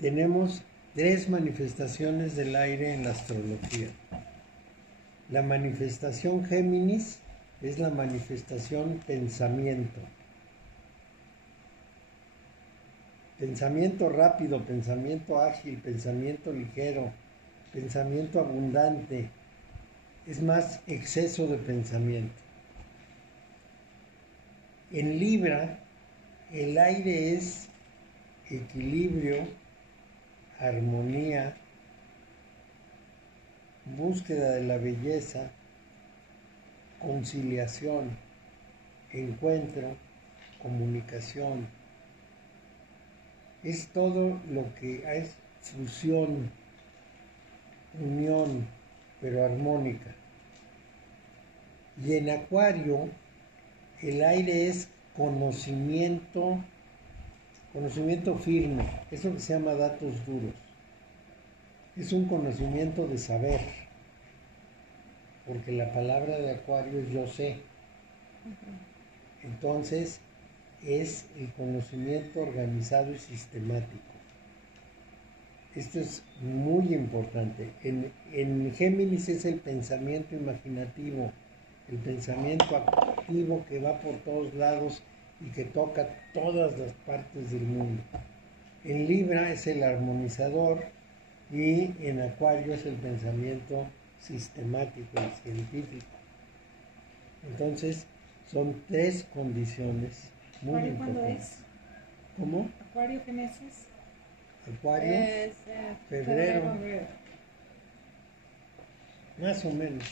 Tenemos 3 manifestaciones del aire en la astrología. La manifestación Géminis es la manifestación pensamiento. Pensamiento rápido, pensamiento ágil, pensamiento ligero, pensamiento abundante. Es más exceso de pensamiento. En Libra, el aire es equilibrio, armonía, búsqueda de la belleza, conciliación, encuentro, comunicación. Es todo lo que es fusión, unión, pero armónica. Y en Acuario, el aire es conocimiento firme, es lo que se llama datos duros. Es un conocimiento de saber, porque la palabra de Acuario es yo sé. Entonces, es el conocimiento organizado y sistemático. Esto es muy importante. En Géminis es el pensamiento imaginativo, el pensamiento activo que va por todos lados y que toca todas las partes del mundo. En Libra es el armonizador y en Acuario es el pensamiento sistemático y científico. Entonces, son 3 condiciones muy ¿Acuario importantes. cuándo es? ¿Cómo? ¿Acuario qué meses? Acuario, Es febrero, febrero. más o menos.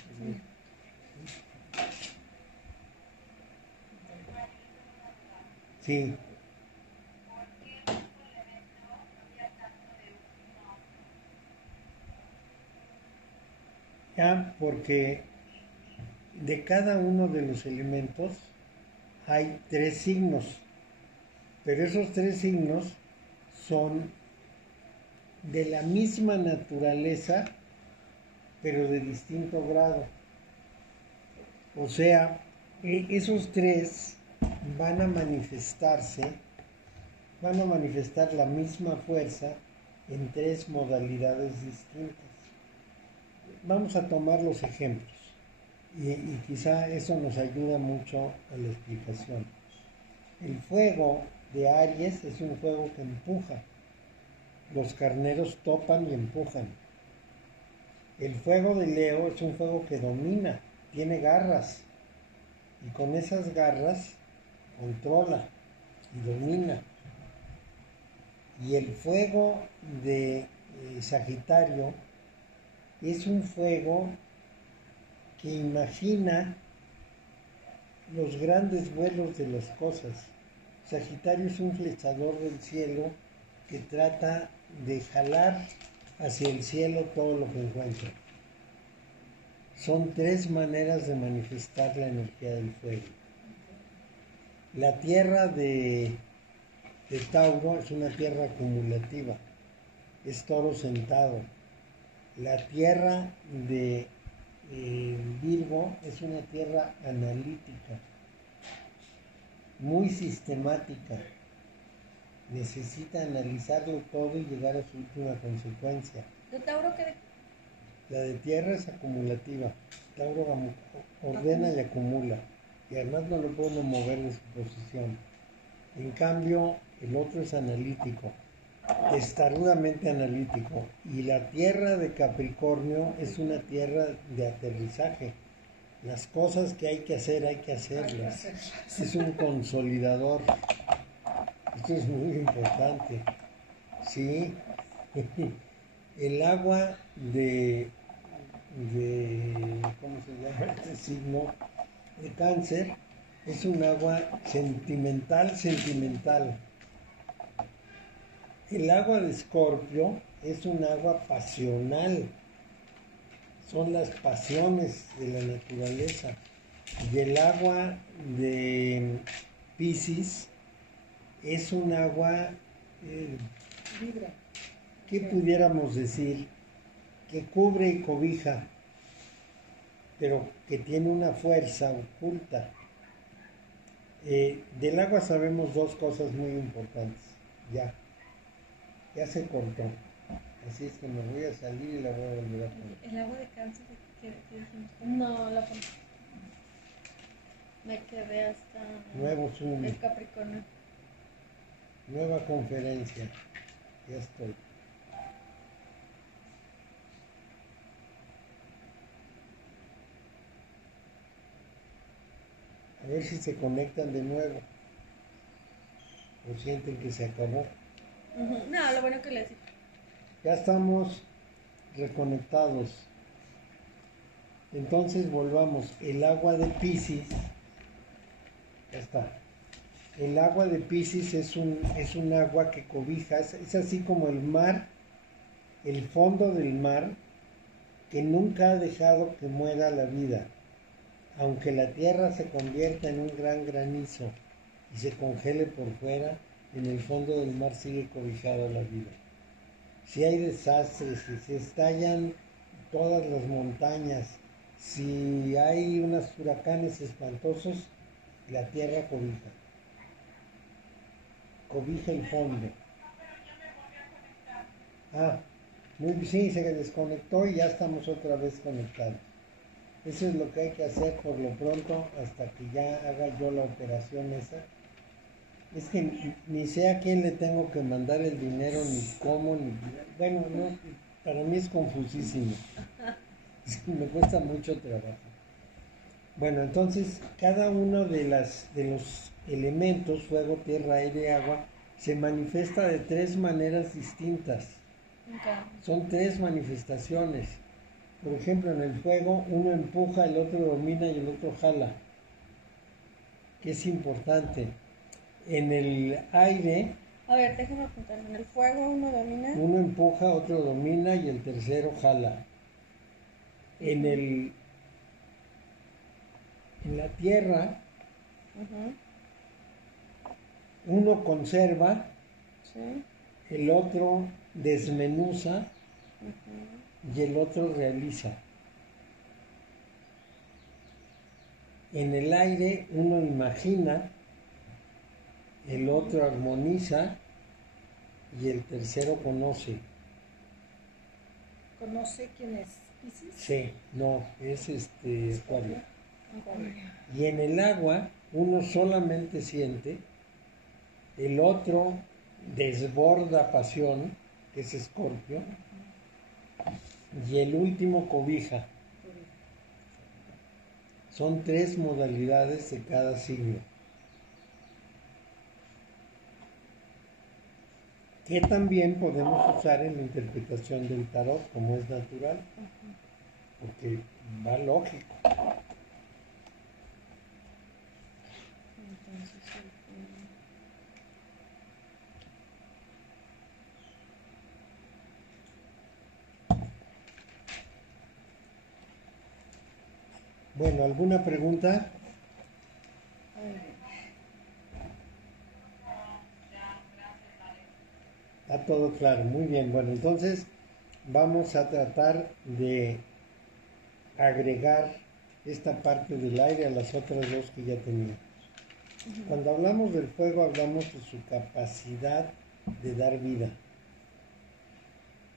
Sí. Ya, porque de cada uno de los elementos hay 3 signos, pero esos 3 signos son de la misma naturaleza, pero de distinto grado. O sea, esos 3 van a manifestar la misma fuerza en 3 modalidades distintas. Vamos a tomar los ejemplos y quizá eso nos ayuda mucho a la explicación. El fuego de Aries es un fuego que empuja. Los carneros topan y empujan. El fuego de Leo es un fuego que domina, tiene garras y con esas garras controla y domina. Y el fuego de Sagitario es un fuego que imagina los grandes vuelos de las cosas. Sagitario es un flechador del cielo que trata de jalar hacia el cielo todo lo que encuentra. Son 3 maneras de manifestar la energía del fuego. La tierra de Tauro es una tierra acumulativa, es toro sentado. La tierra de Virgo es una tierra analítica, muy sistemática. Necesita analizarlo todo y llegar a su última consecuencia. ¿De Tauro qué? La de tierra es acumulativa. Tauro ordena y acumula. Y además no lo puede uno mover de su posición. En cambio, el otro es analítico, testarudamente analítico. Y la tierra de Capricornio es una tierra de aterrizaje. Las cosas que hay que hacerlas. Es un consolidador. Esto es muy importante. Sí. El agua ¿cómo se llama este signo? De Cáncer, es un agua sentimental. El agua de Escorpio es un agua pasional. Son las pasiones de la naturaleza. Y el agua de Piscis es un agua, Vibra. ¿qué pudiéramos decir? Que cubre y cobija, pero que tiene una fuerza oculta. Del agua sabemos dos cosas muy importantes. Ya se cortó. Así es que me voy a salir y la voy a volver a poner. El agua de cáncer, ¿qué dijimos? No, me quedé hasta Nuevo Zoom, el Capricornio. nueva conferencia. Ya estoy. A ver si se conectan de nuevo. O sienten que se acabó. No, lo bueno que le decía. Ya estamos reconectados. Entonces volvamos. El agua de Piscis. Ya está. El agua de Piscis es un agua que cobija. Es así como el mar, el fondo del mar, que nunca ha dejado que muera la vida. Aunque la tierra se convierta en un gran granizo y se congele por fuera, en el fondo del mar sigue cobijada la vida. Si hay desastres, si se estallan todas las montañas, si hay unos huracanes espantosos, la tierra cobija. Cobija el fondo. Sí, se desconectó y ya estamos otra vez conectados. Eso es lo que hay que hacer por lo pronto hasta que ya haga yo la operación esa. Es que ni sé a quién le tengo que mandar el dinero, ni cómo, bueno, no, para mí es confusísimo. Me cuesta mucho trabajo. Bueno, entonces cada uno de los elementos, fuego, tierra, aire, agua, se manifiesta de tres maneras distintas. Son tres manifestaciones. Por ejemplo, en el fuego, uno empuja, el otro domina y el otro jala, que es importante. En el aire, A ver, déjame apuntar. En el fuego uno domina. uno empuja, otro domina y el tercero jala. En la tierra, uno conserva, Sí. el otro desmenuza y el otro realiza. En el aire uno imagina, el otro armoniza y el tercero conoce. ¿Conoce quién es Piscis? Sí, no, es Acuario. Y en el agua uno solamente siente, el otro desborda pasión, que es Escorpio, y el último cobija. Son tres modalidades de cada signo. Que también podemos usar en la interpretación del tarot, como es natural, porque va lógico. Entonces, Bueno, ¿alguna pregunta? Está todo claro, muy bien. Bueno, entonces vamos a tratar de agregar esta parte del aire a las otras dos que ya teníamos. Cuando hablamos del fuego hablamos de su capacidad de dar vida.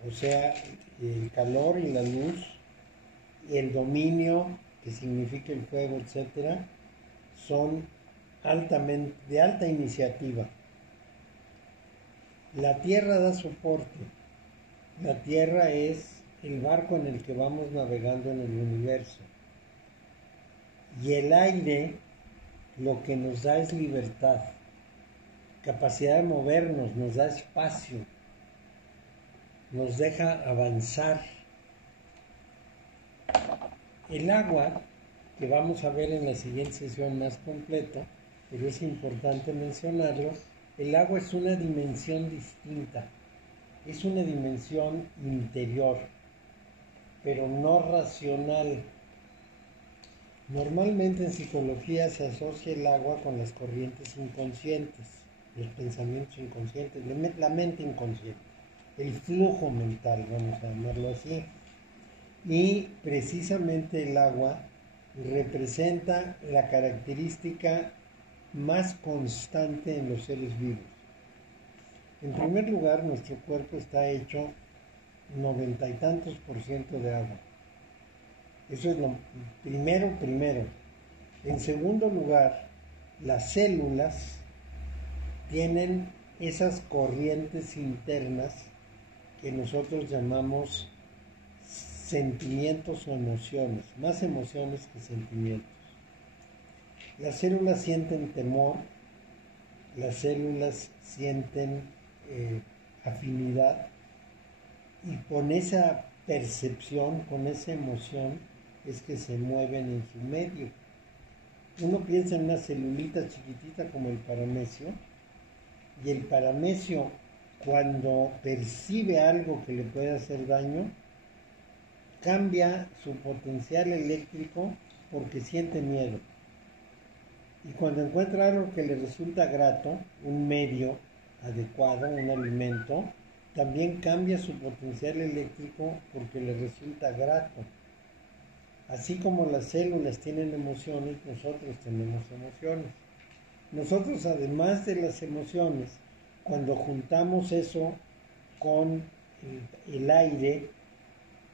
O sea, el calor y la luz, el dominio que significa el fuego, etcétera, son de alta iniciativa. La tierra da soporte. La tierra es el barco en el que vamos navegando en el universo. Y el aire lo que nos da es libertad, capacidad de movernos, nos da espacio, nos deja avanzar. El agua, que vamos a ver en la siguiente sesión más completa, pero es importante mencionarlo, el agua es una dimensión distinta, es una dimensión interior, pero no racional. Normalmente en psicología se asocia el agua con las corrientes inconscientes, los pensamientos inconscientes, la mente inconsciente, el flujo mental, vamos a llamarlo así. Y precisamente el agua representa la característica más constante en los seres vivos. En primer lugar, nuestro cuerpo está hecho 90 y tantos % de agua. Eso es lo primero. En segundo lugar, las células tienen esas corrientes internas que nosotros llamamos sentimientos o emociones, más emociones que sentimientos. Las células sienten temor, las células sienten afinidad, y con esa percepción, con esa emoción, es que se mueven en su medio. Uno piensa en una celulita chiquitita como el paramecio, y el paramecio, cuando percibe algo que le puede hacer daño, cambia su potencial eléctrico porque siente miedo. Y cuando encuentra algo que le resulta grato, un medio adecuado, un alimento, también cambia su potencial eléctrico porque le resulta grato. Así como las células tienen emociones, nosotros tenemos emociones. Nosotros, además de las emociones, cuando juntamos eso con el aire,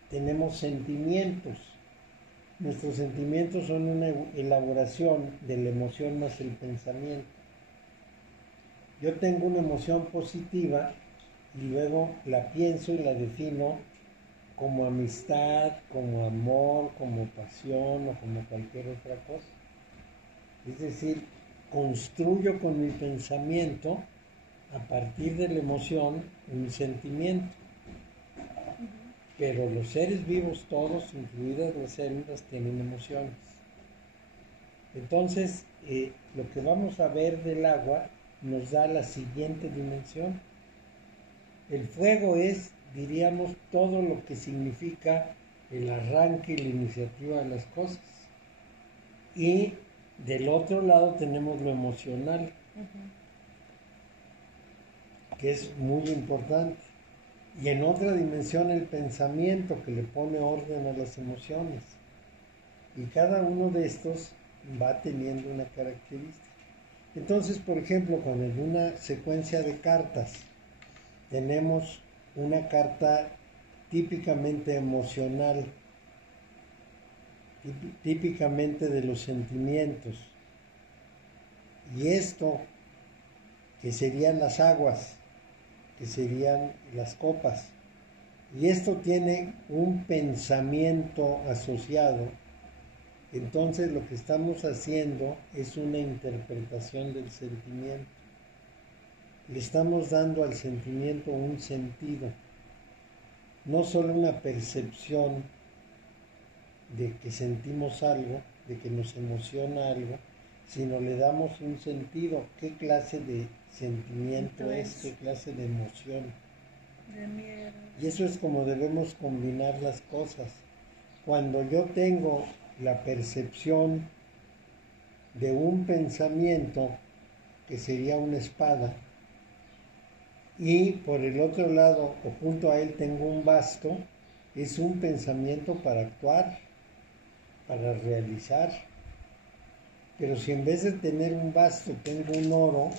tenemos sentimientos. Nuestros sentimientos son una elaboración de la emoción más el pensamiento. Yo tengo una emoción positiva y luego la pienso y la defino como amistad, como amor, como pasión o como cualquier otra cosa. Es decir, construyo con mi pensamiento, a partir de la emoción, un sentimiento. Pero los seres vivos todos, incluidas las células, tienen emociones. Entonces, lo que vamos a ver del agua nos da la siguiente dimensión. El fuego es, diríamos, todo lo que significa el arranque y la iniciativa de las cosas. Y del otro lado tenemos lo emocional, que es muy importante. Y en otra dimensión el pensamiento, que le pone orden a las emociones. Y cada uno de estos va teniendo una característica. Entonces, por ejemplo, cuando en una secuencia de cartas tenemos una carta típicamente emocional, típicamente de los sentimientos, y esto, que serían las aguas, que serían las copas, y esto tiene un pensamiento asociado, entonces lo que estamos haciendo es una interpretación del sentimiento. Le estamos dando al sentimiento un sentido, no solo una percepción de que sentimos algo, de que nos emociona algo, sino le damos un sentido. ¿Qué clase de sentimiento es? ¿Qué clase de emoción? De miedo. Y eso es como debemos combinar las cosas. Cuando yo tengo la percepción de un pensamiento, que sería una espada, y por el otro lado, o junto a él, tengo un basto, es un pensamiento para actuar, para realizar. Pero si en vez de tener un basto tengo un oro,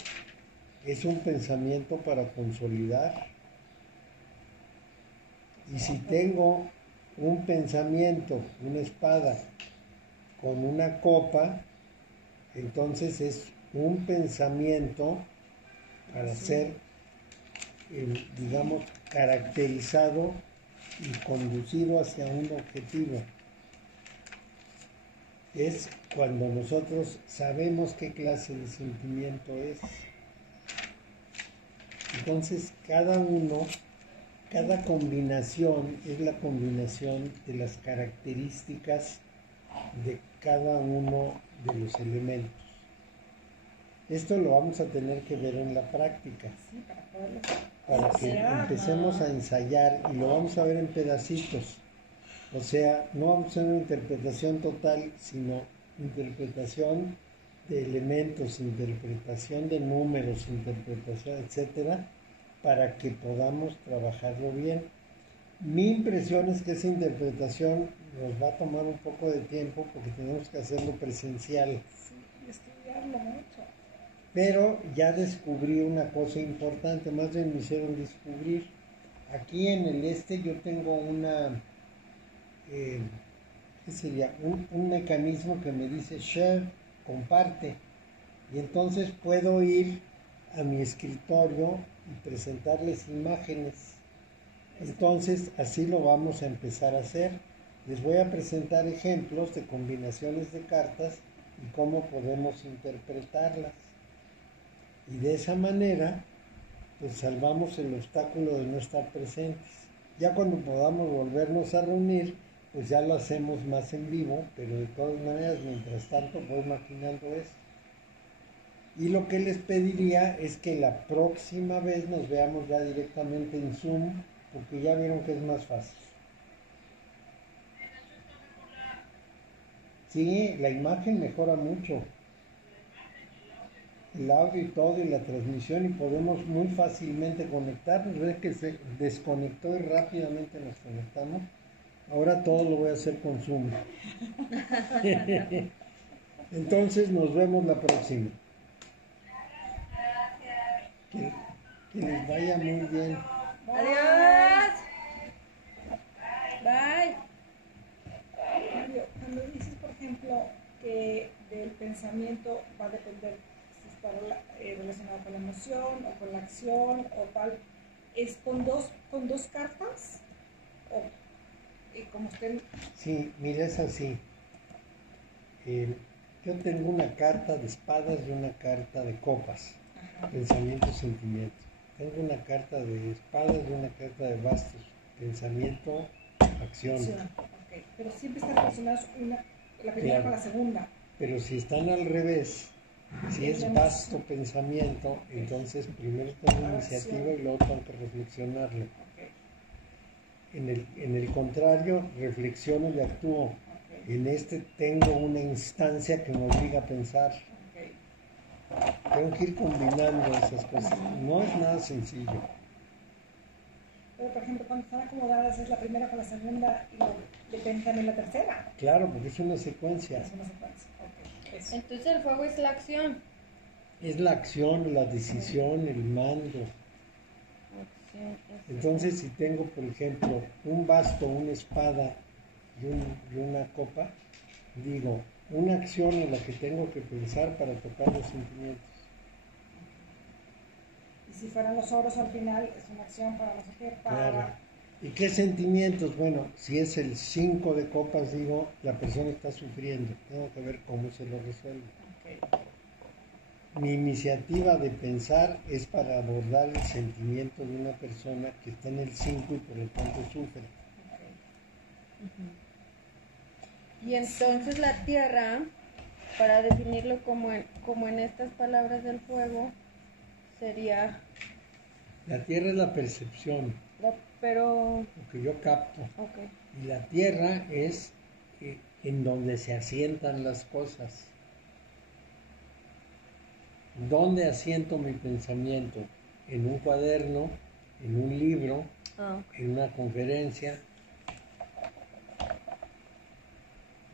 es un pensamiento para consolidar. Y si tengo un pensamiento, una espada, con una copa, entonces es un pensamiento para ser, digamos, caracterizado y conducido hacia un objetivo. Es cuando nosotros sabemos qué clase de sentimiento es. Entonces, cada combinación es la combinación de las características de cada uno de los elementos. Esto lo vamos a tener que ver en la práctica, Sí, para poderlo para que empecemos a ensayar, y lo vamos a ver en pedacitos. O sea, no vamos a hacer una interpretación total, sino interpretación de elementos, interpretación de números, interpretación, etcétera, para que podamos trabajarlo bien. Mi impresión es que esa interpretación nos va a tomar un poco de tiempo porque tenemos que hacerlo presencial. Sí, y estudiarlo mucho. Pero ya descubrí una cosa importante, más bien me hicieron descubrir. Aquí en el yo tengo una, ¿qué sería? Un mecanismo que me dice share, comparte. Y entonces puedo ir a mi escritorio y presentarles imágenes. Entonces así lo vamos a empezar a hacer. Les voy a presentar ejemplos de combinaciones de cartas y cómo podemos interpretarlas. Y de esa manera, pues salvamos el obstáculo de no estar presentes. Ya cuando podamos volvernos a reunir, pues ya lo hacemos más en vivo, pero de todas maneras, mientras tanto, voy maquinando esto. Y lo que les pediría es que la próxima vez nos veamos ya directamente en Zoom, porque ya vieron que es más fácil. Sí, la imagen mejora mucho. El audio y todo y la transmisión, y podemos muy fácilmente conectarnos. Ves que se desconectó y rápidamente nos conectamos. Ahora todo lo voy a hacer con Zoom. Entonces nos vemos la próxima. Que les vaya muy bien. Adiós. Bye. Mario, cuando dices, por ejemplo, que del pensamiento va a depender si está relacionado con la emoción o con la acción o tal, ¿es con dos cartas? ¿O como estén? Sí, mira, es así. Yo tengo una carta de espadas y una carta de copas. Ajá. Pensamiento, sentimiento. Tengo una carta de espadas y una carta de bastos. Pensamiento, acción. Okay. Pero siempre están relacionados la primera con la segunda. Pero si están al revés, si es vasto pensamiento, entonces primero tengo iniciativa y luego tengo que reflexionarlo. En el contrario, reflexiono y actúo. En este tengo una instancia que me obliga a pensar. Tengo que ir combinando esas cosas. No es nada sencillo. Pero, por ejemplo, cuando están acomodadas es la primera con la segunda y depende también la tercera. Claro, porque es una secuencia. Es una secuencia. Eso. Entonces el fuego es la acción. Es la acción, la decisión, el mando. Entonces, si tengo, por ejemplo, un basto, una espada y una copa, digo, una acción en la que tengo que pensar para tocar los sentimientos. Y si fueran los oros al final, es una acción para no sé qué, para... Claro. ¿Y qué sentimientos? Bueno, si es el 5 de copas, digo, la persona está sufriendo. Tengo que ver cómo se lo resuelve. Mi iniciativa de pensar es para abordar el sentimiento de una persona que está en el 5 y por lo tanto sufre. Y entonces la tierra, para definirlo como en estas palabras del fuego, sería... La tierra es la percepción, pero... lo que yo capto. Okay. Y la tierra es en donde se asientan las cosas. ¿Dónde asiento mi pensamiento? En un cuaderno, en un libro, en una conferencia.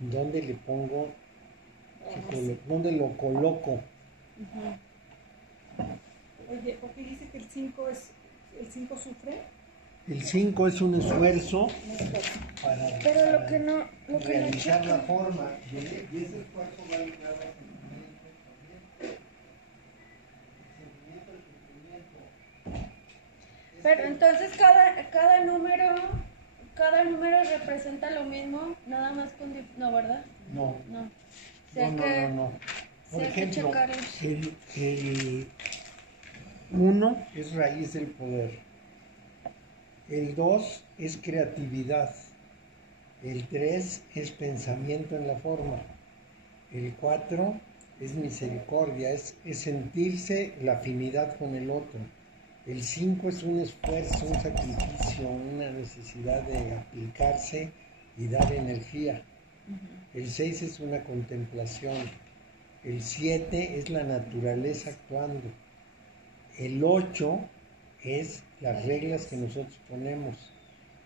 ¿Dónde le pongo? ¿Dónde lo coloco? Oye, ¿por qué dice que el 5 sufre? El 5 es un esfuerzo para Pero lo que no realizar la checo. forma, y ese cuerpo va ligado al sentimiento también. El sentimiento, el sentimiento. Pero entonces cada número representa lo mismo, nada más con no, ¿verdad? No, No. O no, sea no, que no, no. Por sí hay que ejemplo, checarlos. el 1 es raíz del poder. El 2 es creatividad. El 3 es pensamiento en la forma. El 4 es misericordia, es sentirse la afinidad con el otro. El 5 es un esfuerzo, un sacrificio, una necesidad de aplicarse y dar energía. El 6 es una contemplación. El 7 es la naturaleza actuando. El 8 es las reglas que nosotros ponemos.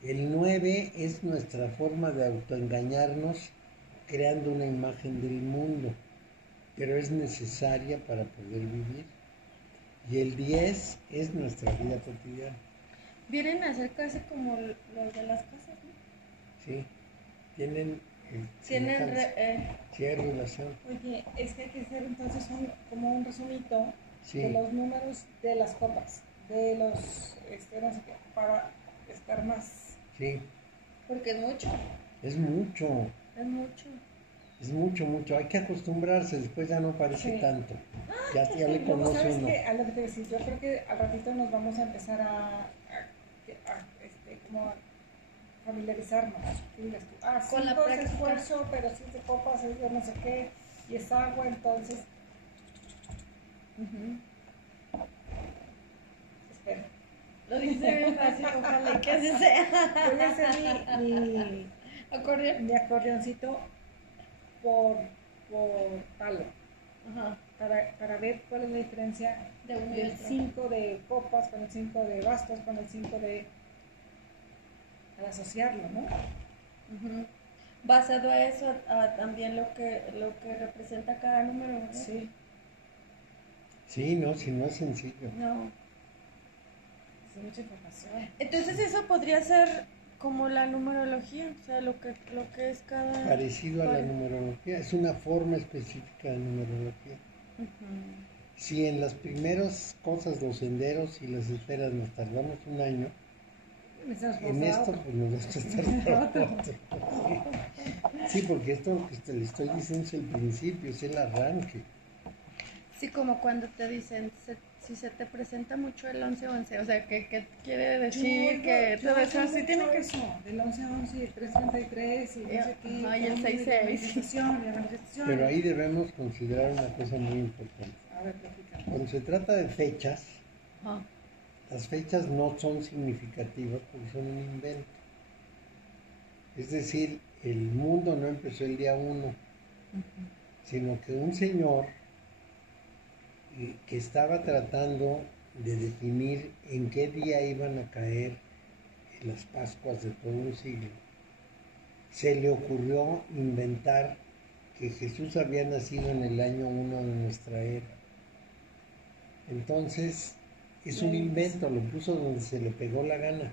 El 9 es nuestra forma de autoengañarnos creando una imagen del mundo, pero es necesaria para poder vivir. Y el 10 es nuestra vida cotidiana. Vienen a ser casi como los de las casas, ¿no? Sí, tienen Tienen semejanza. Sí hay relación. Oye, es que hay que hacer entonces como un resumito Sí. de los números de las copas, de los, no sé qué, para estar más. Sí, porque es mucho, es mucho. es mucho. Es mucho, mucho. Hay que acostumbrarse, después ya no parece Sí. tanto. Ya le Luego, conoce ¿sabes uno. qué? A lo que te decía, yo creo que al ratito nos vamos a empezar como a familiarizarnos. ¿Qué digas tú? Con la cinco es práctica. esfuerzo, pero 7 copas es de no sé qué, y es agua, entonces, espera. Lo dice bien fácil, ojalá que así sea. Voy a hacer mi Acordeón. mi acordeoncito por palo, Ajá. para ver cuál es la diferencia De uno y del otro. 5 de copas con el 5 de bastos, con el 5 de... al asociarlo, ¿no? Ujú. Basado a eso, a también lo que representa cada número, ¿verdad? Sí. Sí, no, si no es sencillo. No. Es mucha información. Entonces eso podría ser como la numerología, o sea, lo que es cada... Parecido a la Pare- numerología, es una forma específica de numerología. Ujú. Si en las primeras cosas, los senderos y las esferas nos tardamos un año, en esto pues nos vamos a tardar otro. Sí, porque esto lo que le estoy diciendo es el principio, es el arranque. Sí, como cuando te dicen, si se te presenta mucho el 11-11, o sea, ¿qué quiere decir? Que todo eso sí tiene que... eso, del 11-11 y el 3-33 y no sé qué. Ajá, y el 6-6. La manifestación. Pero ahí debemos considerar una cosa muy importante. A ver, platícame. Cuando se trata de fechas, Ajá. las fechas no son significativas porque son un invento. Es decir, el mundo no empezó el día 1, sino que un señor que estaba tratando de definir en qué día iban a caer las Pascuas de todo un siglo, se le ocurrió inventar que Jesús había nacido en el año 1 de nuestra era. Entonces, es un invento, lo puso donde se le pegó la gana,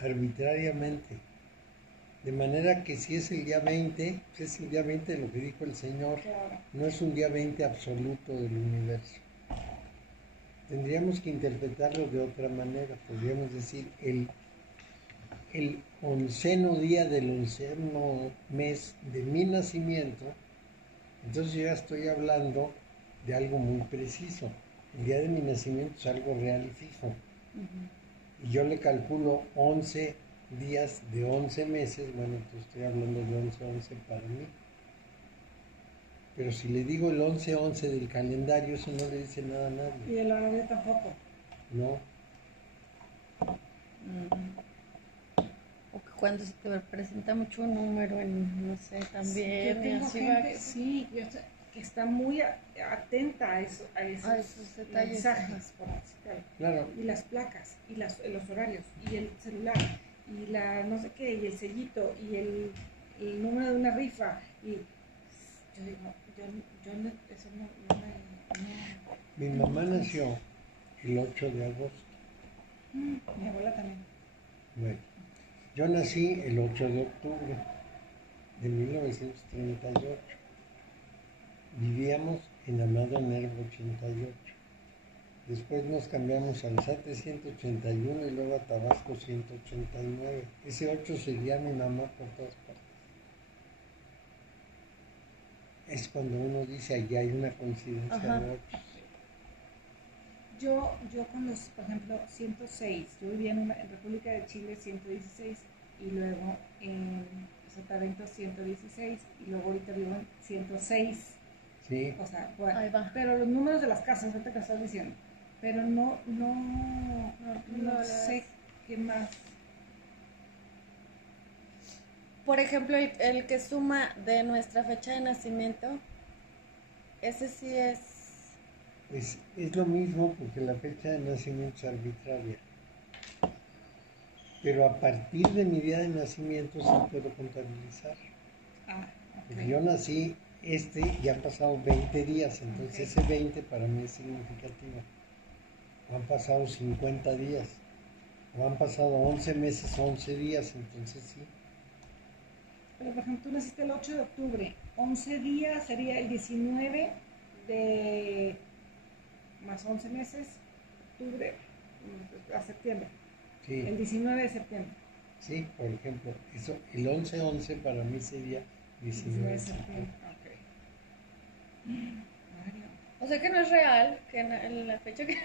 arbitrariamente. De manera que si es el día 20, pues es el día 20 de lo que dijo el Señor, Claro. no es un día 20 absoluto del universo. Tendríamos que interpretarlo de otra manera, podríamos decir el onceno día del onceno mes de mi nacimiento, entonces yo ya estoy hablando de algo muy preciso. El día de mi nacimiento es algo real y fijo. Y yo le calculo 11 días de 11 meses, bueno, entonces estoy hablando de 11-11 para mí. Pero si le digo el 11-11 del calendario, eso no le dice nada a nadie. Y del horario tampoco. No, O que cuando se te presenta mucho un número en, no sé, también, Yo y tengo así gente, va. sí, que está muy atenta a esos detalles, mensajes, por decirlo. claro, Y las placas, y los horarios, y el celular, y la no sé qué, y el sellito, y el número de una rifa, y yo digo, yo no, eso no mi mamá nació el 8 de agosto. mi abuela también. Bueno, Yo nací el 8 de octubre de 1938. Vivíamos en Amado Nervo 88. Después nos cambiamos al Sate 181 y luego a Tabasco 189. Ese 8 seguía mi mamá por todas partes. Es cuando uno dice, allí hay una coincidencia Ajá. de 8. Yo cuando, por ejemplo, 106, yo vivía en República de Chile 116 y luego en Sotavento 116 y luego ahorita vivo en 106. Sí, O sea, bueno, Ahí va. pero los números de las casas, ahorita que estás diciendo, pero no No, sé qué más. Por ejemplo, el que suma de nuestra fecha de nacimiento, ese sí es... pues es lo mismo porque la fecha de nacimiento es arbitraria. Pero a partir de mi día de nacimiento sí puedo contabilizar. Ah, Porque ok. yo nací ya han pasado 20 días, entonces Ok. ese 20 para mí es significativo. O han pasado 50 días, o han pasado 11 meses, 11 días, entonces sí. Pero por ejemplo, tú naciste el 8 de octubre, 11 días sería el 19 de más 11 meses, octubre a septiembre, Sí, el 19 de septiembre. sí, por ejemplo, eso, el 11-11 para mí sería 19 19 de de septiembre, septiembre. ok. Mario. O sea que no es real, que la fecha que...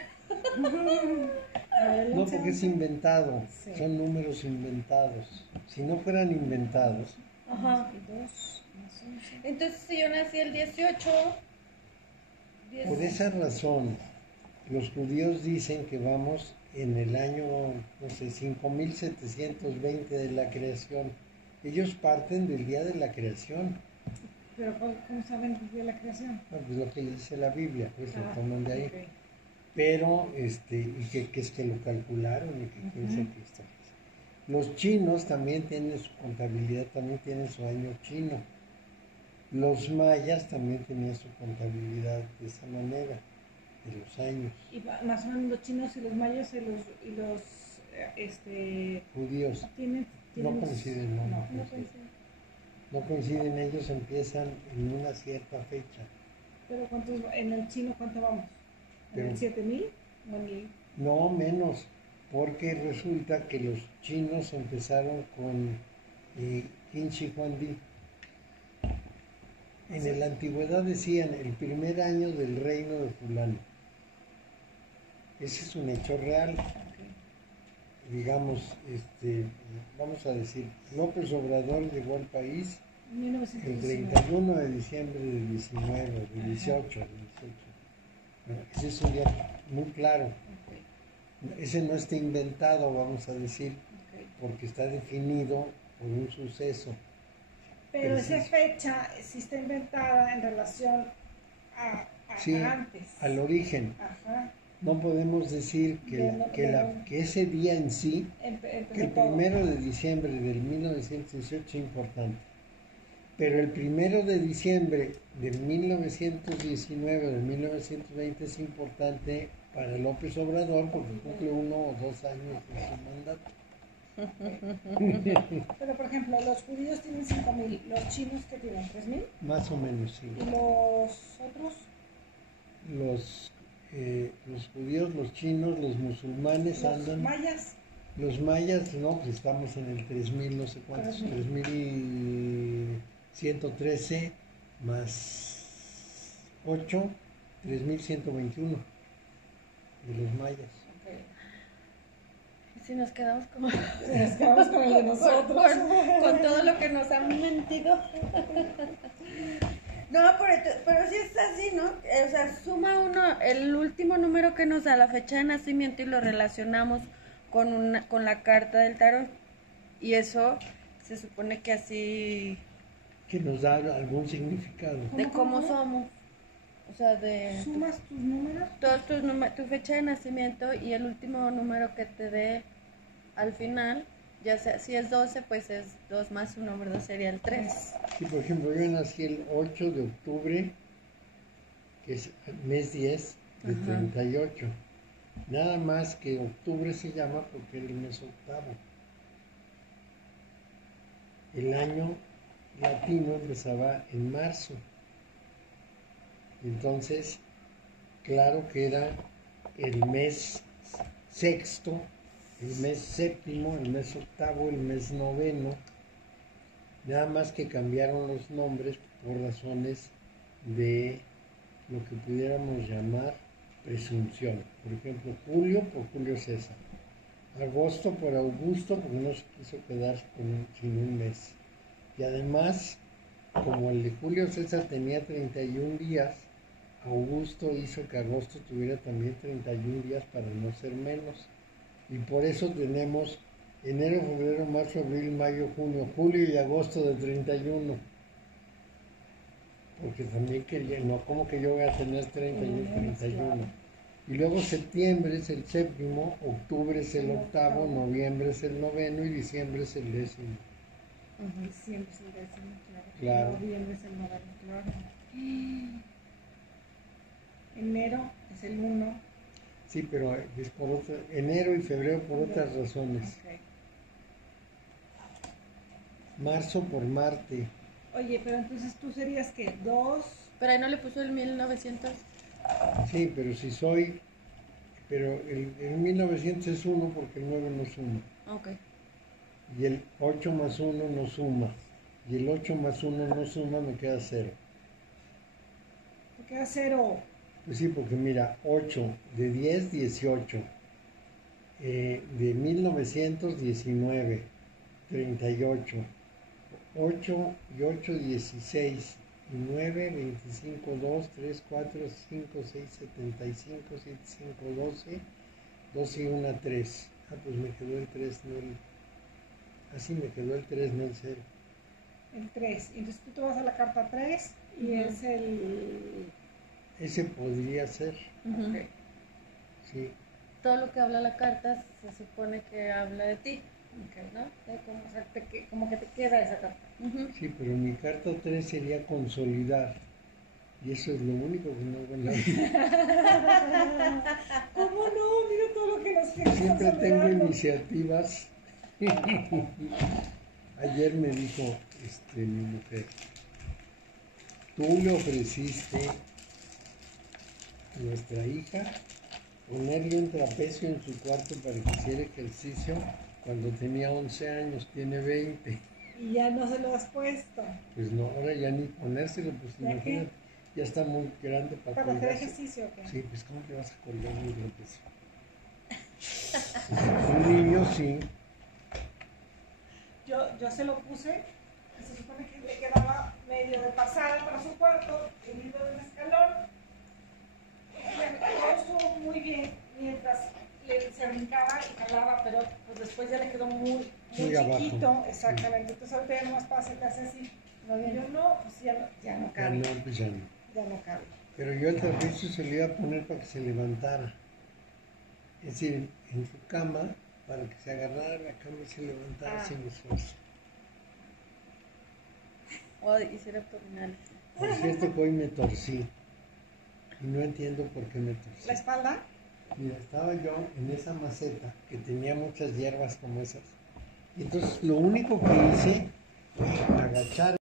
A ver, el No, 11, porque es 11. inventado, Sí. son números inventados. Si no fueran inventados, Ajá. Y 2 más 11. Entonces, si yo nací el 18... por esa razón, los judíos dicen que vamos en el año, no sé, 5720 de la creación. Ellos parten del día de la creación. Pero ¿cómo saben de la creación? Bueno, pues lo que dice la Biblia, pues lo toman de ahí. Ok. Pero, y que es que lo calcularon y que quién sabe qué está. Los chinos también tienen su contabilidad, también tienen su año chino. Los mayas también tenían su contabilidad de esa manera, de los años. Y más o menos los chinos y los mayas y los Judíos tienen no coinciden, no, no. no coinciden. No coinciden, ellos empiezan en una cierta fecha. Pero ¿cuántos, en el chino cuánto vamos? ¿En Pero- el 7000? ¿O en el No menos, porque resulta que los chinos empezaron con Qin Shi Huangdi. En la antigüedad decían el primer año del reino de fulano. Ese es un hecho real. Digamos, vamos a decir, López Obrador llegó al país el 1919? 31 de diciembre del 19, del 18, del 18. Bueno, ese es un día muy claro. Ok, Ese no está inventado, vamos a decir, ok. porque está definido por un suceso. Pero Preciso. esa fecha sí está inventada en relación a Sí, antes. al origen. Ajá. No podemos decir que ese día en sí, que el Empezó todo. 1 de diciembre del 1918 es importante. Pero el 1 de diciembre de 1919 o de 1920 es importante para López Obrador porque cumple 1 o 2 años de su mandato. Pero por ejemplo, los judíos tienen 5000, los chinos que tienen 3000 Más o menos, sí. y los otros Los judíos, los chinos, los musulmanes los andan. mayas. Los mayas, no, pues estamos en el 3000, no sé cuántos, 3113 más 8, 3121 de los mayas. Ok. Y si nos quedamos como... Nos quedamos con el de nosotros. con todo lo que nos han mentido. No, pero sí es así, ¿no? O sea, suma uno el último número que nos da la fecha de nacimiento y lo relacionamos con la carta del tarot. Y eso se supone que así... Que nos da algún significado. de ¿Cómo? cómo somos. O sea, de Sumas tus números. todos tu fecha de nacimiento y el último número que te dé al final, ya sea, si es 12, pues es 2 más 1, ¿verdad? Sería el 3. Sí, por ejemplo, yo nací el 8 de octubre, que es mes 10 de Ajá. 38. Nada más que octubre se llama porque era el mes octavo. el año latino empezaba en marzo. Entonces, claro que era el mes sexto, el mes séptimo, el mes octavo, el mes noveno, nada más que cambiaron los nombres por razones de lo que pudiéramos llamar presunción. Por ejemplo, Julio por Julio César, agosto por Augusto porque no se quiso quedar sin un mes. Y además, como el de Julio César tenía 31 días, Augusto hizo que agosto tuviera también 31 días para no ser menos. Y por eso tenemos enero, febrero, marzo, abril, mayo, junio, julio y agosto de 31. Porque también quería, no, como que yo voy a tener 31, 31. Y luego septiembre es el séptimo, octubre es el octavo, noviembre es el noveno y diciembre es el décimo. Diciembre es el décimo, Claro. Noviembre es el noveno, claro. Enero es el 1. Sí, pero es por otra, enero y febrero por otras razones. Okay. Marzo por Marte. Oye, pero entonces tú serías que 2. Pero ahí no le puso el 1900. Sí, pero si soy, pero el 1900 es 1 porque el 9 no suma. Ok. Y el 8 más 1 no suma. Y el 8 más 1 no suma, me queda 0. Te queda 0. Pues sí, porque mira, 8 de 10, 18. De 1919, 38. 8 y 8, 16. Y 9, 25, 2, 3, 4, 5, 6, 75, 7, 5, 12. 12 y 1, 3. Ah, pues me quedó el 3, no el... Así me quedó el 3, no el 0. El 3. Entonces tú te vas a la carta 3 y es el... Ese podría ser, Ujú. Ok. sí. Todo lo que habla la carta se supone que habla de ti, Ok. ¿no? O sea, como que te queda esa carta. Ujú. Sí, pero mi carta 3 sería consolidar. Y eso es lo único que no hago en la vida. ¿Cómo no? Mira todo lo que nos quieres Siempre tengo consolidando. iniciativas. Ayer me dijo mi mujer, tú le ofreciste a nuestra hija ponerle un trapecio en su cuarto para que hiciera ejercicio cuando tenía 11 años, tiene 20. Y ya no se lo has puesto. Pues no, ahora ya ni ponérselo, pues ¿Ya imagínate, ya está muy grande para Para hacer colgarse. ejercicio, ¿o qué? Sí, pues ¿cómo te vas a colgar un trapecio? Un niño sí. Yo se lo puse, se supone que le quedaba medio de pasada para su cuarto, subido de un escalón. Todo estuvo muy bien mientras se brincaba y jalaba, pero pues después ya le quedó muy chiquito. Abajo. Exactamente. Entonces ahorita ya nomás pasa que hace así. No, yo no, pues ya no Ya cabe. no, pues ya no. Ya no cabe. Pero yo el trapecio se lo iba a poner para que se levantara. Es decir, en su cama, para que se agarrara la cama y se levantara sin esfuerzo. O hiciera abdominales. Por cierto que hoy me torcí. Y no entiendo por qué me torcí. ¿La espalda? Mira, estaba yo en esa maceta que tenía muchas hierbas como esas. Y entonces lo único que hice fue agachar